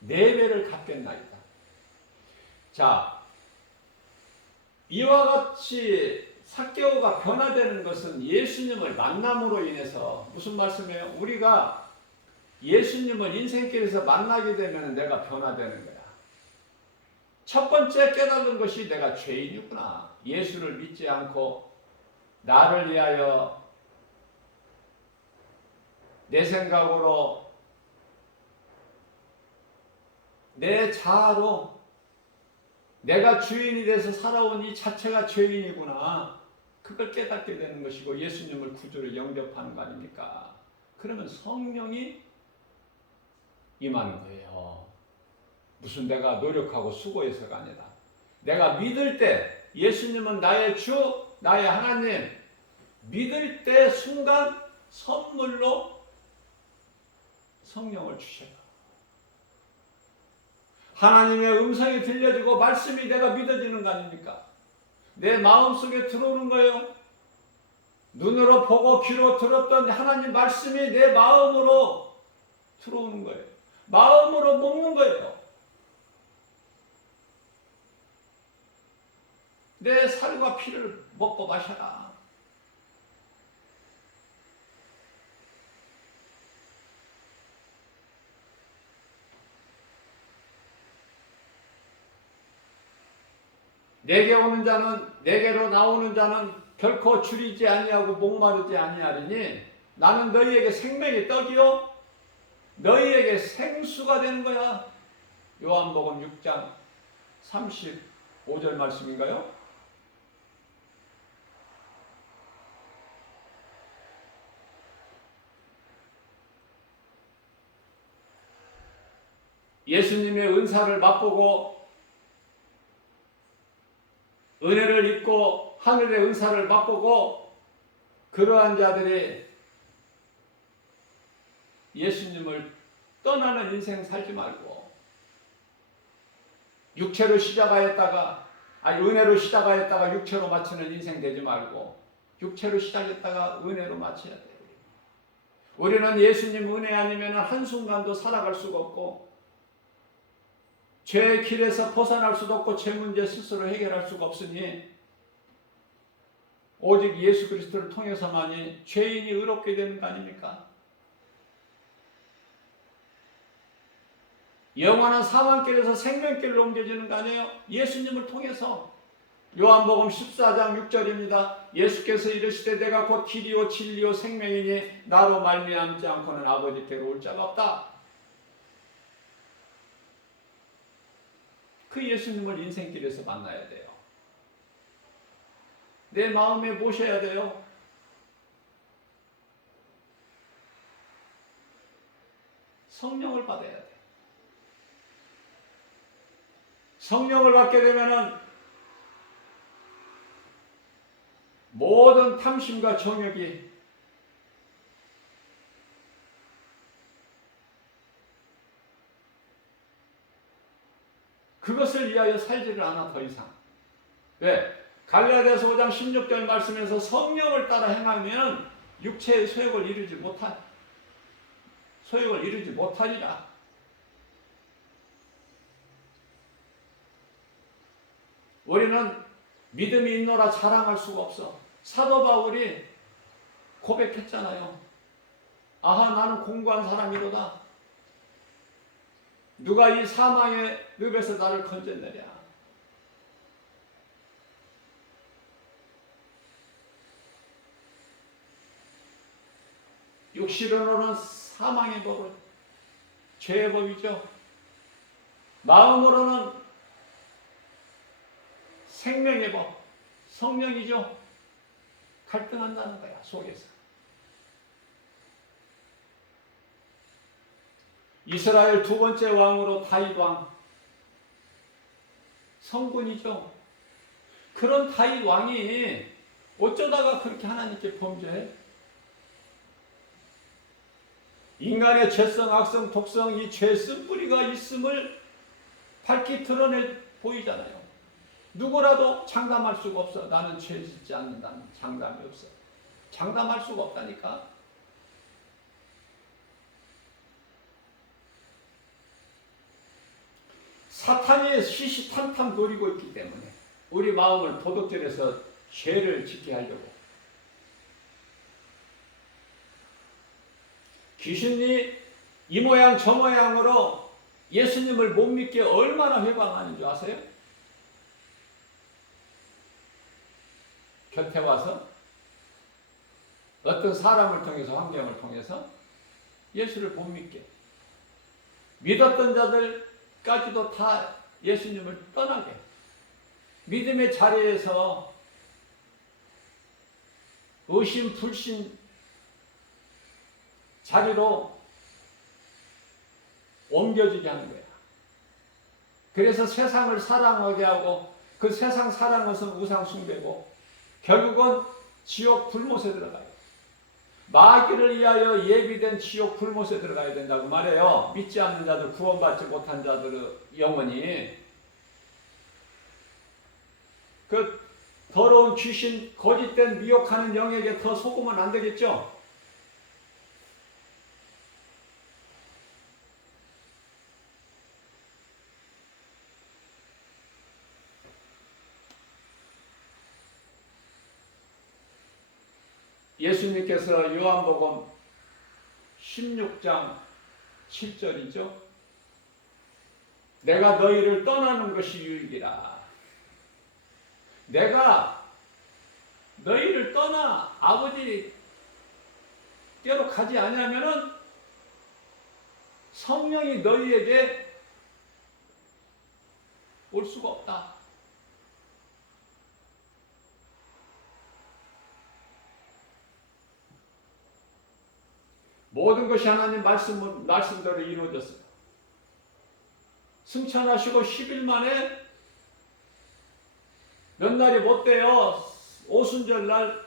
4배를 갚겠나이다. 자, 이와 같이 삭개오가 변화되는 것은 예수님을 만남으로 인해서, 무슨 말씀이에요? 우리가 예수님을 인생길에서 만나게 되면 내가 변화되는 거야. 첫 번째 깨닫는 것이 내가 죄인이구나. 예수를 믿지 않고 나를 위하여 내 생각으로, 내 자아로 내가 주인이 돼서 살아온 이 자체가 죄인이구나. 그걸 깨닫게 되는 것이고 예수님을 구주로 영접하는 거 아닙니까? 그러면 성령이 임하는 거예요. 무슨 내가 노력하고 수고해서가 아니라 내가 믿을 때 예수님은 나의 주, 나의 하나님, 믿을 때 순간 선물로 성령을 주셔요. 하나님의 음성이 들려지고 말씀이 내가 믿어지는 거 아닙니까? 내 마음속에 들어오는 거예요. 눈으로 보고 귀로 들었던 하나님 말씀이 내 마음으로 들어오는 거예요. 마음으로 먹는 거예요. 내 살과 피를 먹고 마셔라. 내게 오는 자는 내게로 나오는 자는 결코 줄이지 아니하고 목마르지 아니하리니 나는 너희에게 생명의 떡이요 너희에게 생수가 되는 거야. 요한복음 6장 35절 말씀인가요? 예수님의 은사를 맛보고 은혜를 입고 하늘의 은사를 맛보고 그러한 자들이 예수님을 떠나는 인생 살지 말고 육체로 시작하였다가 은혜로 시작하였다가 육체로 마치는 인생 되지 말고 육체로 시작했다가 은혜로 마쳐야 돼요. 우리는 예수님 은혜 아니면 한순간도 살아갈 수가 없고 죄의 길에서 벗어날 수도 없고 죄 문제 스스로 해결할 수가 없으니 오직 예수 그리스도를 통해서만이 죄인이 의롭게 되는 거 아닙니까? 영원한 사망길에서 생명길로 옮겨지는 거 아니에요? 예수님을 통해서. 요한복음 14장 6절입니다. 예수께서 이르시되 내가 곧 길이요 진리요 생명이니 나로 말미암지 않고는 아버지께로 올 자가 없다. 그 예수님을 인생길에서 만나야 돼요. 내 마음에 모셔야 돼요. 성령을 받아야 돼. 성령을 받게 되면은 모든 탐심과 정욕이 그것을 위하여 살지를 않아 더 이상. 왜? 갈라디아서 5장 16절 말씀에서 성령을 따라 행하면 육체의 소욕을 이루지 못하리라. 우리는 믿음이 있노라 자랑할 수가 없어. 사도 바울이 고백했잖아요. 아하 나는 공고한 사람이로다. 누가 이 사망의 늪에서 나를 건져내랴. 육신으로는 사망의 법을 죄의 법이죠. 마음으로는 생명의 법, 성령이죠. 갈등한다는 거야, 속에서. 이스라엘 두 번째 왕으로 다윗 왕, 성군이죠. 그런 다윗 왕이 어쩌다가 그렇게 하나님께 범죄해? 인간의 죄성, 악성, 독성, 이 죄 쓴뿌리가 있음을 밝히 드러내 보이잖아요. 누구라도 장담할 수가 없어. 나는 죄 짓지 않는다는 장담이 없어. 장담할 수가 없다니까. 사탄이 시시탄탄 노리고 있기 때문에 우리 마음을 도둑질해서 죄를 짓게 하려고. 귀신이 이 모양 저 모양으로 예수님을 못 믿게 얼마나 회방하는 줄 아세요? 곁에 와서 어떤 사람을 통해서 환경을 통해서 예수를 못 믿게 믿었던 자들까지도 다 예수님을 떠나게 믿음의 자리에서 의심 불신 자리로 옮겨지게 하는 거야. 그래서 세상을 사랑하게 하고 그 세상 사랑한 것은 우상 숭배고 결국은 지옥 불못에 들어가요. 마귀를 위하여 예비된 지옥 불못에 들어가야 된다고 말해요. 믿지 않는 자들, 구원받지 못한 자들의 영혼이 그 더러운 귀신, 거짓된 미혹하는 영에게 더 속으면 안 되겠죠? 예수님께서 요한복음 16장 7절이죠. 내가 너희를 떠나는 것이 유익이라. 내가 너희를 떠나 아버지께로 가지 아니하면은 성령이 너희에게 올 수가 없다. 모든 것이 하나님 말씀대로 이루어졌어요. 승천하시고 10일 만에 몇 날이 못 돼요. 오순절 날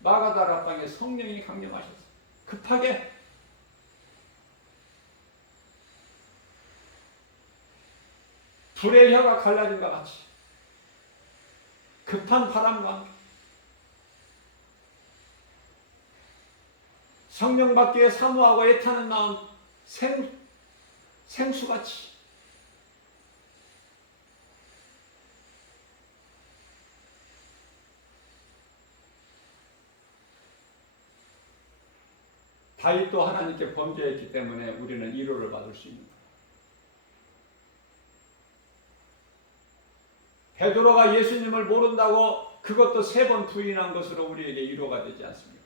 마가다라 땅에 성령이 강림하셨어요. 급하게 불의 혀가 갈라진과 같이 급한 바람과 함께 성령 받기에 사모하고 애타는 마음 생수같이 다윗도 하나님께 범죄했기 때문에 우리는 위로를 받을 수 있는 거예요. 베드로가 예수님을 모른다고 그것도 3번 부인한 것으로 우리에게 위로가 되지 않습니까?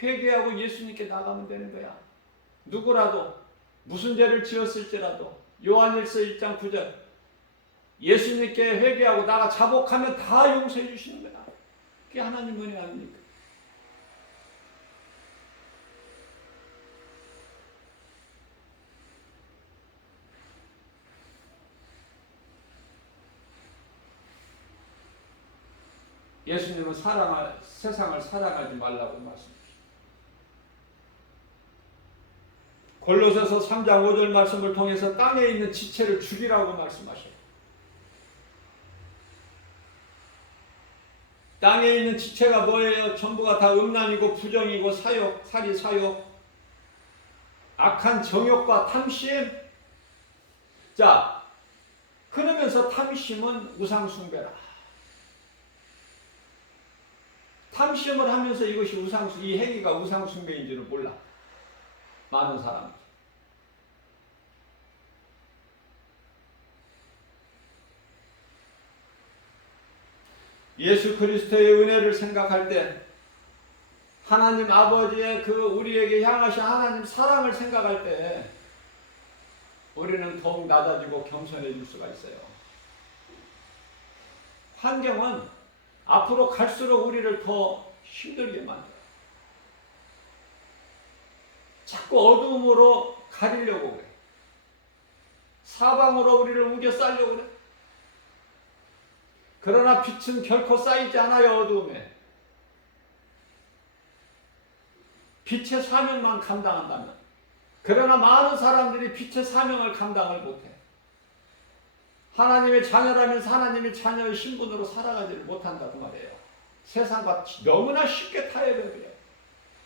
회개하고 예수님께 나가면 되는 거야. 누구라도 무슨 죄를 지었을지라도 요한일서 1장 9절 예수님께 회개하고 나가 자복하면 다 용서해 주시는 거야. 그게 하나님 은혜 아닙니까? 예수님은 세상을 사랑하지 말라고 말씀하십니다. 골로새서 3장 5절 말씀을 통해서 땅에 있는 지체를 죽이라고 말씀하셔요. 땅에 있는 지체가 뭐예요? 전부가 다 음란이고 부정이고 사욕, 살이 사욕, 악한 정욕과 탐심. 자, 그러면서 탐심은 우상숭배라. 탐심을 하면서 이것이 이 행위가 우상숭배인 줄은 몰라. 많은 사람들. 예수 그리스도의 은혜를 생각할 때 하나님 아버지의 그 우리에게 향하신 하나님 사랑을 생각할 때 우리는 더욱 낮아지고 겸손해질 수가 있어요. 환경은 앞으로 갈수록 우리를 더 힘들게 만들어요. 자꾸 어두움으로 가리려고 그래. 사방으로 우리를 우겨싸려고 그래. 그러나 빛은 결코 쌓이지 않아요. 어두움에. 빛의 사명만 감당한다면. 그러나 많은 사람들이 빛의 사명을 감당을 못해. 하나님의 자녀라면서 하나님의 자녀의 신분으로 살아가지를 못한다고 말이에요. 세상과 너무나 쉽게 타협해버려요.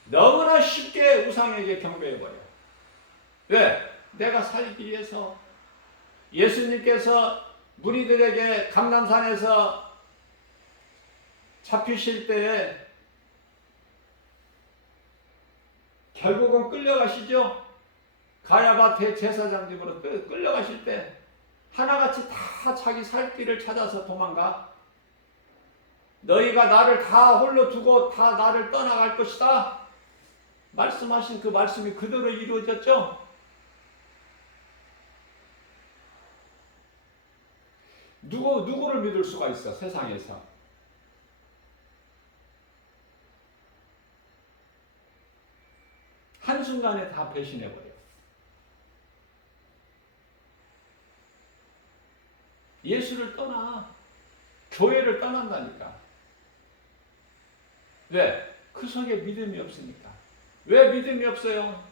너무나 쉽게 우상에게 경배해버려요. 왜? 내가 살기 위해서 예수님께서 무리들에게 감람산에서 잡히실 때에 결국은 끌려가시죠. 가야바 대제사장 집으로 끌려가실 때 하나같이 다 자기 살 길을 찾아서 도망가. 너희가 나를 다 홀로 두고 다 나를 떠나갈 것이다. 말씀하신 그 말씀이 그대로 이루어졌죠. 누구를 믿을 수가 있어 세상에서. 한순간에 다 배신해버려. 예수를 떠나. 교회를 떠난다니까. 왜? 그 속에 믿음이 없으니까. 왜 믿음이 없어요?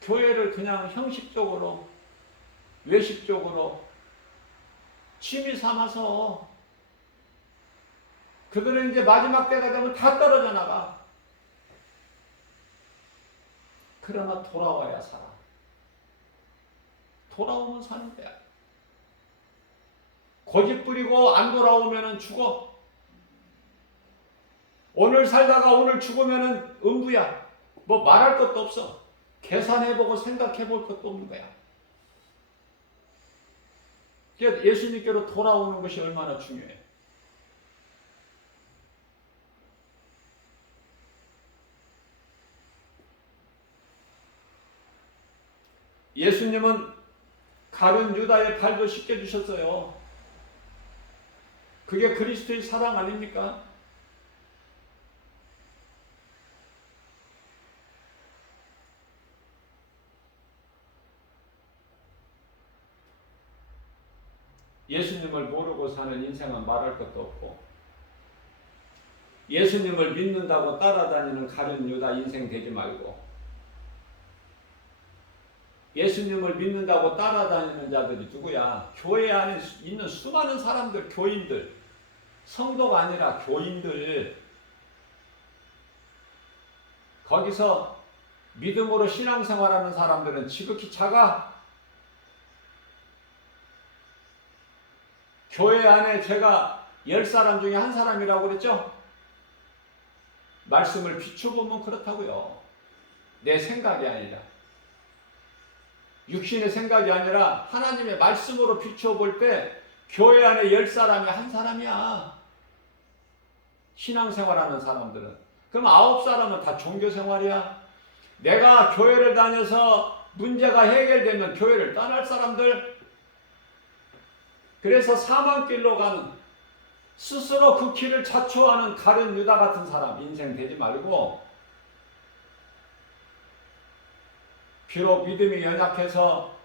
교회를 그냥 형식적으로, 외식적으로 취미 삼아서 그들은 이제 마지막 때가 되면 다 떨어져 나가. 그러나 돌아와야 살아. 돌아오면 사는 거야. 고집 부리고 안 돌아오면 죽어. 오늘 살다가 오늘 죽으면 음부야. 뭐 말할 것도 없어. 계산해보고 생각해볼 것도 없는 거야. 예수님께로 돌아오는 것이 얼마나 중요해. 예수님은 가룟 유다의 발도 씻겨주셨어요. 그게 그리스도의 사랑 아닙니까? 예수님을 모르고 사는 인생은 말할 것도 없고, 예수님을 믿는다고 따라다니는 가룟 유다 인생 되지 말고, 예수님을 믿는다고 따라다니는 자들이 누구야? 교회 안에 있는 수많은 사람들, 교인들, 성도가 아니라 교인들, 거기서 믿음으로 신앙생활하는 사람들은 지극히 작아. 교회 안에 제가 10사람 중에 한 사람이라고 그랬죠? 말씀을 비춰보면 그렇다고요. 내 생각이 아니라, 육신의 생각이 아니라 하나님의 말씀으로 비춰볼 때 교회 안에 10사람이 한 사람이야. 신앙생활하는 사람들은. 그럼 9사람은 다 종교생활이야. 내가 교회를 다녀서 문제가 해결되면 교회를 떠날 사람들, 그래서 사망길로 가는, 스스로 그 길을 자초하는 가룟 유다 같은 사람 인생 되지 말고, 비록 믿음이 연약해서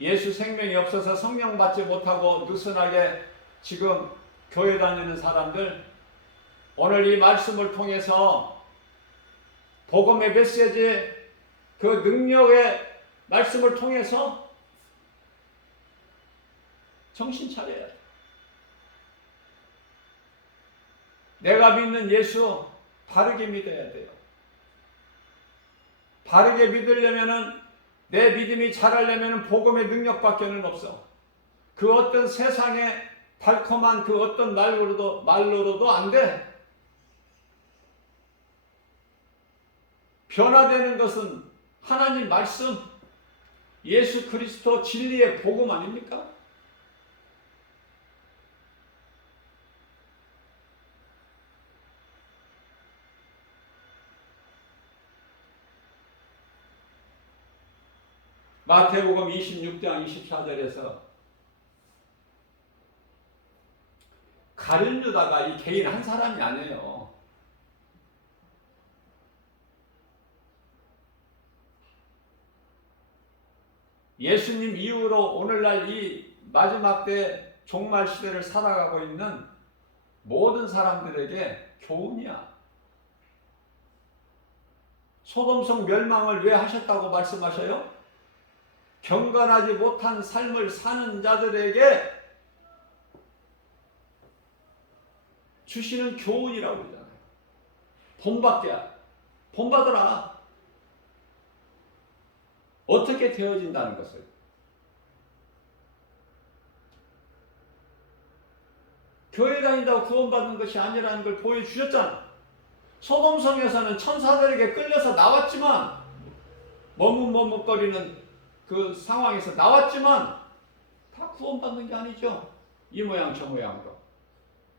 예수 생명이 없어서 성령 받지 못하고 느슨하게 지금 교회 다니는 사람들, 오늘 이 말씀을 통해서 복음의 메시지, 그 능력의 말씀을 통해서 정신 차려야 돼. 내가 믿는 예수 바르게 믿어야 돼요. 바르게 믿으려면은, 내 믿음이 자라려면은 복음의 능력밖에는 없어. 그 어떤 세상의 달콤한 그 어떤 말로도 안 돼. 변화되는 것은 하나님 말씀, 예수 그리스도 진리의 복음 아닙니까? 마태복음 26장 24절에서 가룟 유다가 이 개인 한 사람이 아니에요. 예수님 이후로 오늘날 이 마지막 때 종말 시대를 살아가고 있는 모든 사람들에게 교훈이야. 소돔성 멸망을 왜 하셨다고 말씀하셔요? 경건하지 못한 삶을 사는 자들에게 주시는 교훈이라고 그러잖아요. 본받게, 본받으라. 어떻게 되어진다는 것을. 교회 다닌다고 구원받는 것이 아니라는 걸 보여주셨잖아. 소돔성에서는 천사들에게 끌려서 나왔지만, 머뭇머뭇거리는 그 상황에서 나왔지만 다 구원받는 게 아니죠. 이 모양 저 모양으로.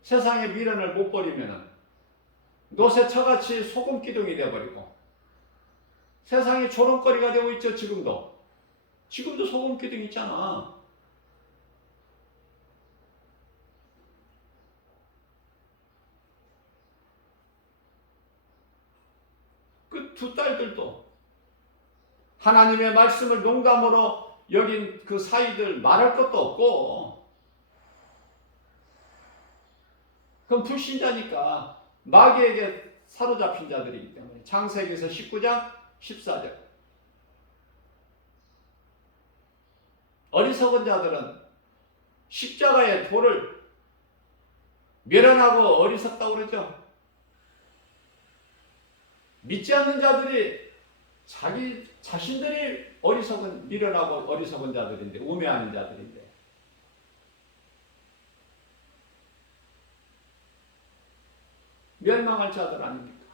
세상의 미련을 못 버리면 노새처같이 소금기둥이 되어버리고, 세상이 조롱거리가 되고 있죠. 지금도 소금기둥 있잖아. 그 두 딸들도 하나님의 말씀을 농담으로 여긴 그 사이들 말할 것도 없고, 그건 불신자니까 마귀에게 사로잡힌 자들이기 때문에. 창세기에서 19장 14절. 어리석은 자들은 십자가의 도를 멸연하고 어리석다고 그러죠. 믿지 않는 자들이 자기 자신들이 미련하고 어리석은 자들인데, 우매하는 자들인데, 멸망할 자들 아닙니까?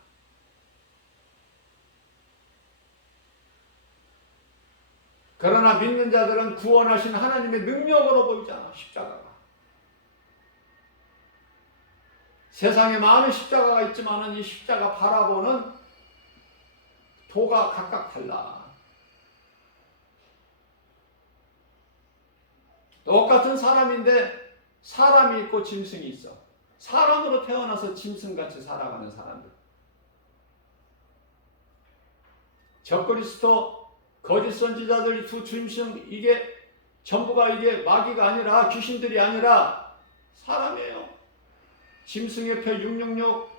그러나 믿는 자들은 구원하신 하나님의 능력으로 보이잖아, 십자가가. 세상에 많은 십자가가 있지만 이 십자가 바라보는 도가 각각 달라. 똑같은 사람인데 사람이 있고 짐승이 있어. 사람으로 태어나서 짐승같이 살아가는 사람들. 적그리스도, 거짓 선지자들, 두 짐승, 이게 전부가 이게 마귀가 아니라, 귀신들이 아니라 사람이에요. 짐승의 표 666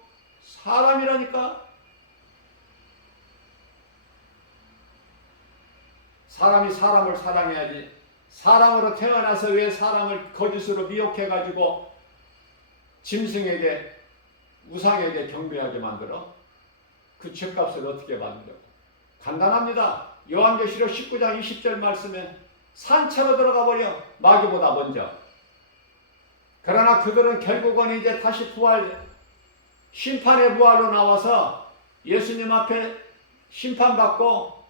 사람이라니까. 사람이 사람을 사랑해야지. 사람으로 태어나서 왜 사람을 거짓으로 미혹해가지고 짐승에게, 우상에게 경배하게 만들어? 그 죄값을 어떻게 받으려고? 간단합니다. 요한계시록 19장 20절 말씀에 산채로 들어가 버려. 마귀보다 먼저. 그러나 그들은 결국은 이제 다시 심판의 부활로 나와서 예수님 앞에 심판받고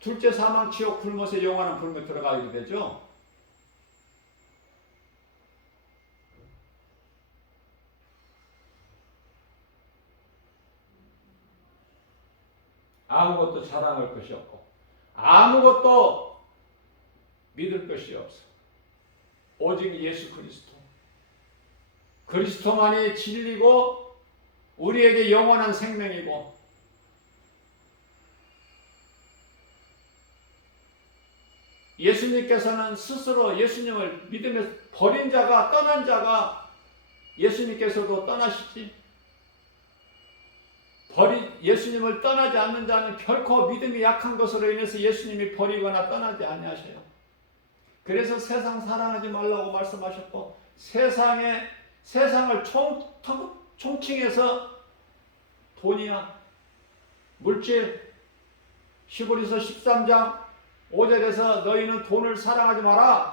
둘째 사망 지옥 불못에 영원한 불못에 들어가게 되죠. 아무것도 자랑할 것이 없고 아무것도 믿을 것이 없어. 오직 예수 그리스도. 그리스도만이 진리고 우리에게 영원한 생명이고, 예수님께서는 스스로 예수님을 믿으면서 버린 자가, 떠난 자가 예수님께서도 떠나시지. 예수님을 떠나지 않는 자는 결코 믿음이 약한 것으로 인해서 예수님이 버리거나 떠나지 아니하셔요. 그래서 세상 사랑하지 말라고 말씀하셨고, 세상을 총칭해서 돈이야, 물질, 히브리서 13장 5절에서 너희는 돈을 사랑하지 마라.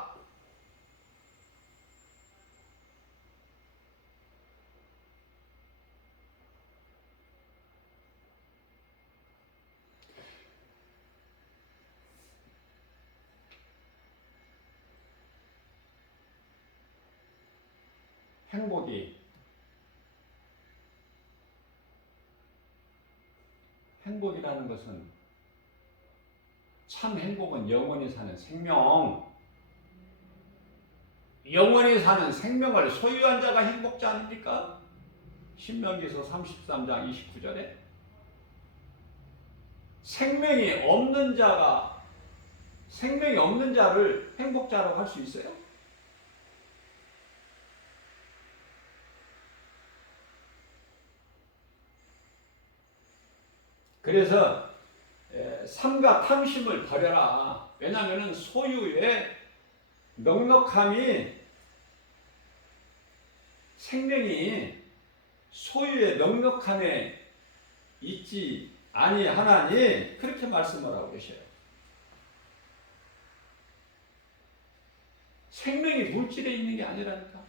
행복이라는 것은, 참 행복은 영원히 사는 생명, 영원히 사는 생명을 소유한 자가 행복자 아닙니까? 신명기서 33장 29절에 생명이 없는 자를 행복자라고 할 수 있어요? 그래서 삼가 탐심을 버려라. 왜냐하면 소유의 넉넉함이, 생명이 소유의 넉넉함에 있지 아니하나니, 그렇게 말씀을 하고 계셔요. 생명이 물질에 있는 게 아니라니까.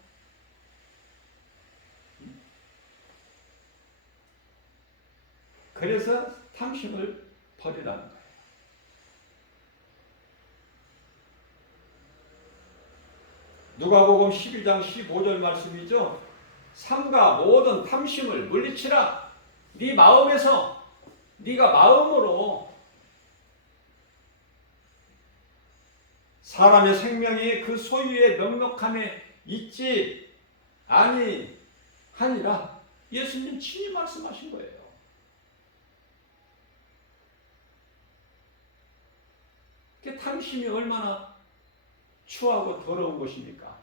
그래서 탐심을 버리라는 거예요. 누가복음 11장 15절 말씀이죠. 삼가 모든 탐심을 물리치라. 네 마음에서, 네가 마음으로 사람의 생명이 그 소유의 넉넉함에 있지 아니하니라. 예수님 친히 말씀하신 거예요. 그 탐심이 얼마나 추하고 더러운 것입니까?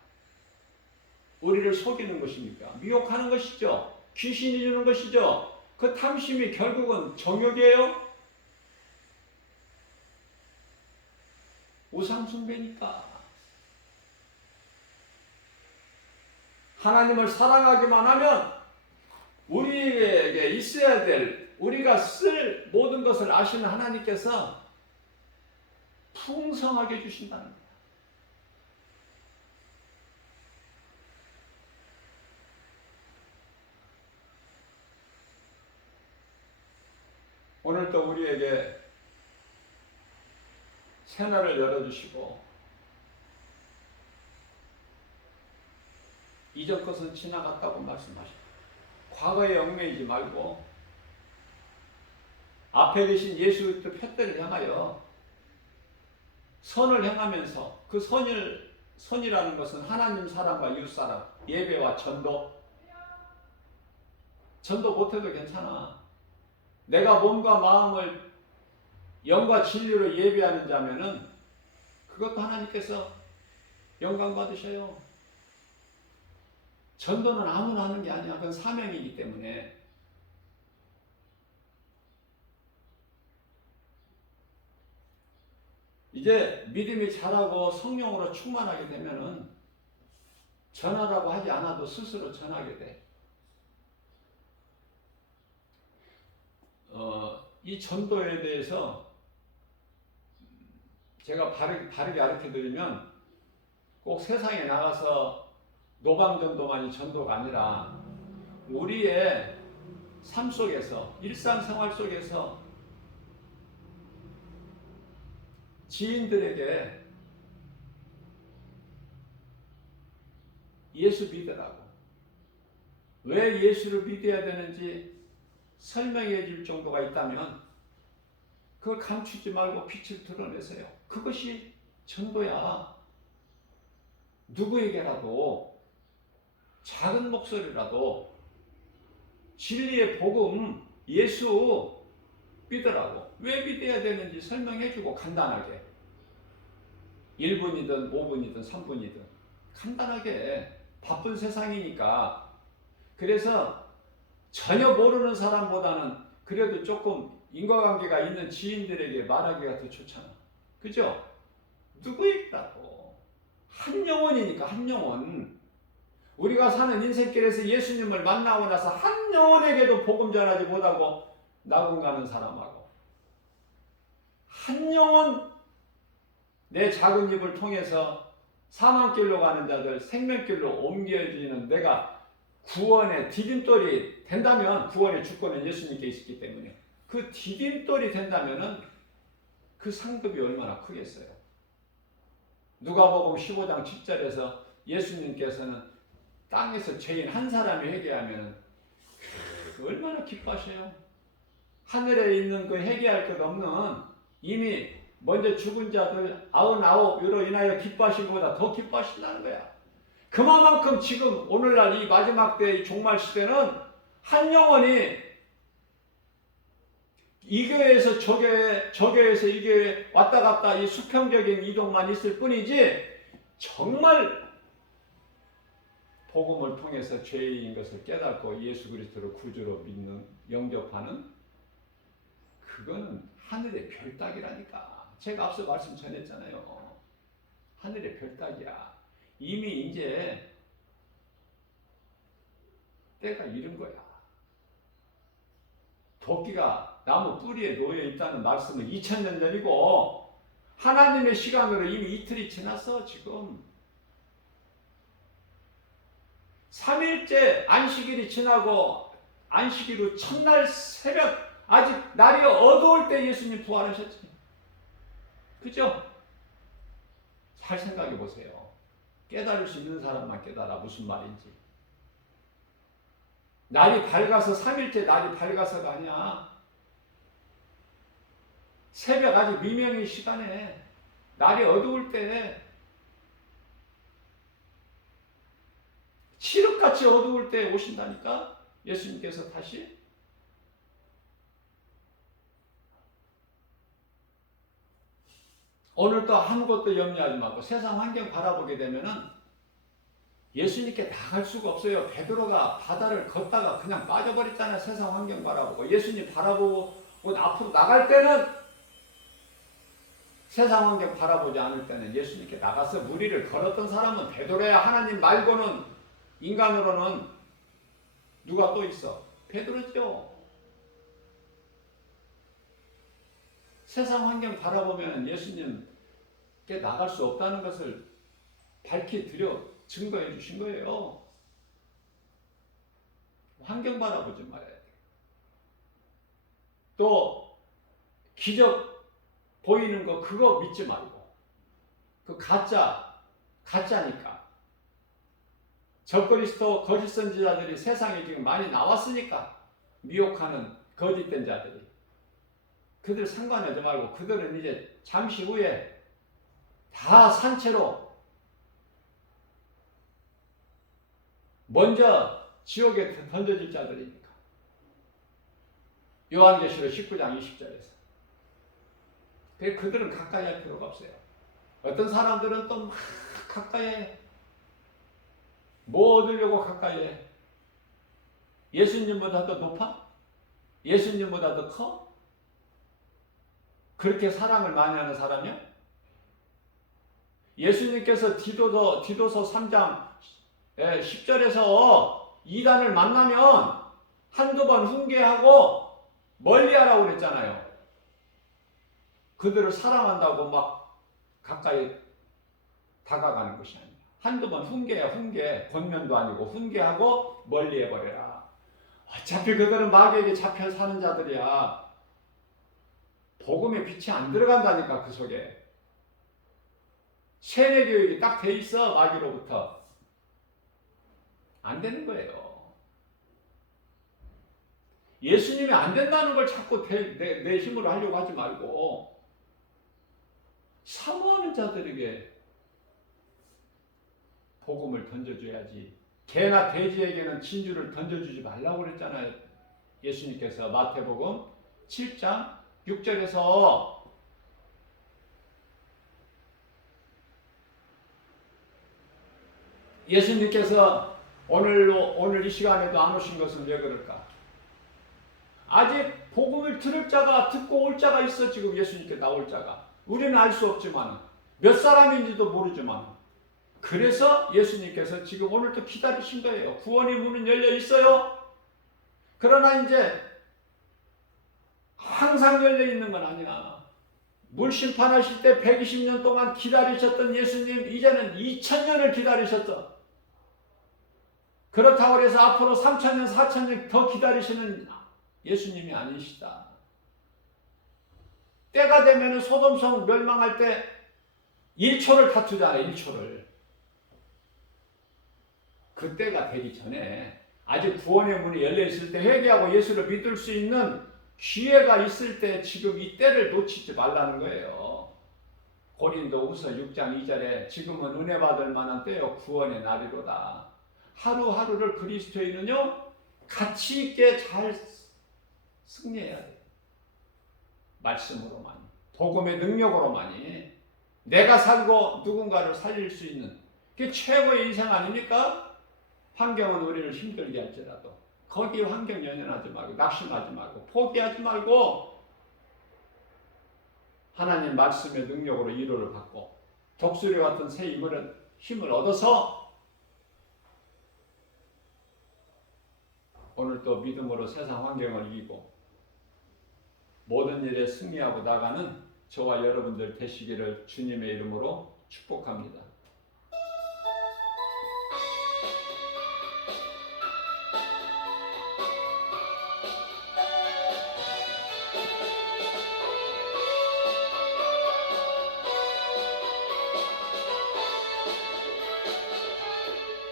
우리를 속이는 것입니까? 미혹하는 것이죠. 귀신이 주는 것이죠. 그 탐심이 결국은 정욕이에요. 우상숭배니까. 하나님을 사랑하기만 하면 우리에게 있어야 될, 우리가 쓸 모든 것을 아시는 하나님께서 풍성하게 주신다는 거예요. 오늘도 우리에게 새날을 열어주시고 이전 것은 지나갔다고 말씀하십니다. 과거에 얽매이지 말고 앞에 계신 예수 그리스도 푯대를 향하여 선을 행하면서 그 선이라는 것은 하나님 사랑과 이웃 사랑, 예배와 전도 못해도 괜찮아. 내가 몸과 마음을 영과 진리로 예배하는 자면은 그것도 하나님께서 영광 받으셔요. 전도는 아무나 하는 게 아니야. 그건 사명이기 때문에. 이제 믿음이 자라고 성령으로 충만하게 되면은 전하라고 하지 않아도 스스로 전하게 돼. 이 전도에 대해서 제가 바르게 가르쳐 드리면 꼭 세상에 나가서 노방전도만이 전도가 아니라 우리의 삶 속에서, 일상생활 속에서 지인들에게 예수 믿으라고, 왜 예수를 믿어야 되는지 설명해 줄 정도가 있다면 그걸 감추지 말고 빛을 드러내세요. 그것이 전도야. 누구에게라도 작은 목소리라도 진리의 복음, 예수 믿으라고, 왜 믿어야 되는지 설명해 주고 간단하게 1분이든 5분이든 3분이든 간단하게. 바쁜 세상이니까. 그래서 전혀 모르는 사람보다는 그래도 조금 인과관계가 있는 지인들에게 말하기가 더 좋잖아. 그죠? 누구에게라도 한 영혼이니까. 한 영혼. 우리가 사는 인생길에서 예수님을 만나고 나서 한 영혼에게도 복음 전하지 못하고 낙원 가는 사람하고, 한 영혼, 내 작은 입을 통해서 사망길로 가는 자들 생명길로 옮겨지는 내가 구원의 디딤돌이 된다면, 구원의 주권은 예수님께 있기 때문에 그 디딤돌이 된다면은 그 상급이 얼마나 크겠어요. 누가복음 15장 10절에서 예수님께서는 땅에서 죄인 한 사람이 회개하면 얼마나 기뻐하셔요. 하늘에 있는 그 회개할 것 없는 이미 먼저 죽은 자들 99로 인하여 기뻐하신 것보다 더 기뻐하신다는 거야. 그만큼 지금 오늘날 이 마지막 때의 종말 시대는 한 영혼이 이 교회에서 저 교회, 저 교회에서 이 교회 왔다 갔다 이 수평적인 이동만 있을 뿐이지, 정말 복음을 통해서 죄인 것을 깨닫고 예수 그리스도를 구주로 믿는, 영접하는, 그거는 하늘의 별 따기라니까. 제가 앞서 말씀 전했잖아요. 하늘의 별 따기야. 이미 이제 때가 이른 거야. 도끼가 나무 뿌리에 놓여 있다는 말씀은 2000년 전이고 하나님의 시간으로 이미 이틀이 지났어. 지금 3일째 안식일이 지나고 안식일 후 첫날 새벽, 아직 날이 어두울 때 예수님 부활하셨지. 그죠? 잘 생각해 보세요. 깨달을 수 있는 사람만 깨달아. 무슨 말인지. 날이 밝아서 3일째 날이 밝아서가 아니야. 새벽 아직 미명의 시간에, 날이 어두울 때, 칠흑같이 어두울 때 오신다니까 예수님께서 다시. 오늘 또 아무것도 염려하지 말고 세상 환경 바라보게 되면은 예수님께 나갈 수가 없어요. 베드로가 바다를 걷다가 그냥 빠져버렸잖아요. 세상 환경 바라보고. 예수님 바라보고 앞으로 나갈 때는 세상 환경 바라보지 않을 때는 예수님께 나가서 무리를 걸었던 사람은 베드로야. 하나님 말고는 인간으로는 누가 또 있어? 베드로죠. 세상 환경 바라보면 예수님께 나갈 수 없다는 것을 밝히드려 증거해 주신 거예요. 환경 바라보지 말아야 돼. 또 기적 보이는 거 그거 믿지 말고 그 가짜니까. 적그리스도 거짓 선지자들이 세상에 지금 많이 나왔으니까 미혹하는 거짓된 자들이 그들 상관하지 말고 그들은 이제 잠시 후에 다 산채로 먼저 지옥에 던져질 자들이니까. 요한계시록 19장 20절에서. 그들은 가까이 할 필요가 없어요. 어떤 사람들은 또 막 가까이 해. 뭐 얻으려고 가까이 해? 예수님보다 더 높아? 예수님보다 더 커? 그렇게 사랑을 많이 하는 사람이요? 예수님께서 디도서 3장 10절에서 이단을 만나면 한두 번 훈계하고 멀리하라고 그랬잖아요. 그들을 사랑한다고 막 가까이 다가가는 것이 아니에요. 한두 번 훈계야, 훈계. 권면도 아니고 훈계하고 멀리해버려라. 어차피 그들은 마귀에게 잡혀 사는 자들이야. 복음의 빛이 안 들어간다니까. 그 속에 세뇌 교육이 딱 돼 있어. 마귀로부터 안 되는 거예요. 예수님이 안 된다는 걸 자꾸 내 힘으로 하려고 하지 말고 사모하는 자들에게 복음을 던져줘야지. 개나 돼지에게는 진주를 던져주지 말라고 그랬잖아요. 예수님께서 마태복음 7장 6절에서 예수님께서 오늘 이 시간에도 안 오신 것은 왜 그럴까? 아직 복음을 들을 자가, 듣고 올 자가 있어. 지금 예수님께 나올 자가. 우리는 알 수 없지만 몇 사람인지도 모르지만 그래서 예수님께서 지금 오늘도 기다리신 거예요. 구원의 문은 열려 있어요. 그러나 이제 항상 열려 있는 건 아니야. 물 심판하실 때 120년 동안 기다리셨던 예수님, 이제는 2000년을 기다리셨어. 그렇다고 해서 앞으로 3000년, 4000년 더 기다리시는 예수님이 아니시다. 때가 되면 소돔성 멸망할 때 1초를 다투잖아요. 1초를. 그 때가 되기 전에 아직 구원의 문이 열려있을 때 회개하고 예수를 믿을 수 있는 기회가 있을 때 지금 이 때를 놓치지 말라는 거예요. 고린도후서 6장 2절에 지금은 은혜 받을 만한 때요 구원의 날이로다. 하루하루를 그리스도인은요 가치 있게 잘 승리해야 돼요. 말씀으로만이, 복음의 능력으로만이 내가 살고 누군가를 살릴 수 있는 그게 최고의 인생 아닙니까? 환경은 우리를 힘들게 할지라도 거기 환경 연연하지 말고 낙심하지 말고 포기하지 말고 하나님 말씀의 능력으로 위로를 받고 독수리 같은 새 힘을 얻어서 오늘 또 믿음으로 세상 환경을 이기고 모든 일에 승리하고 나가는 저와 여러분들 되시기를 주님의 이름으로 축복합니다.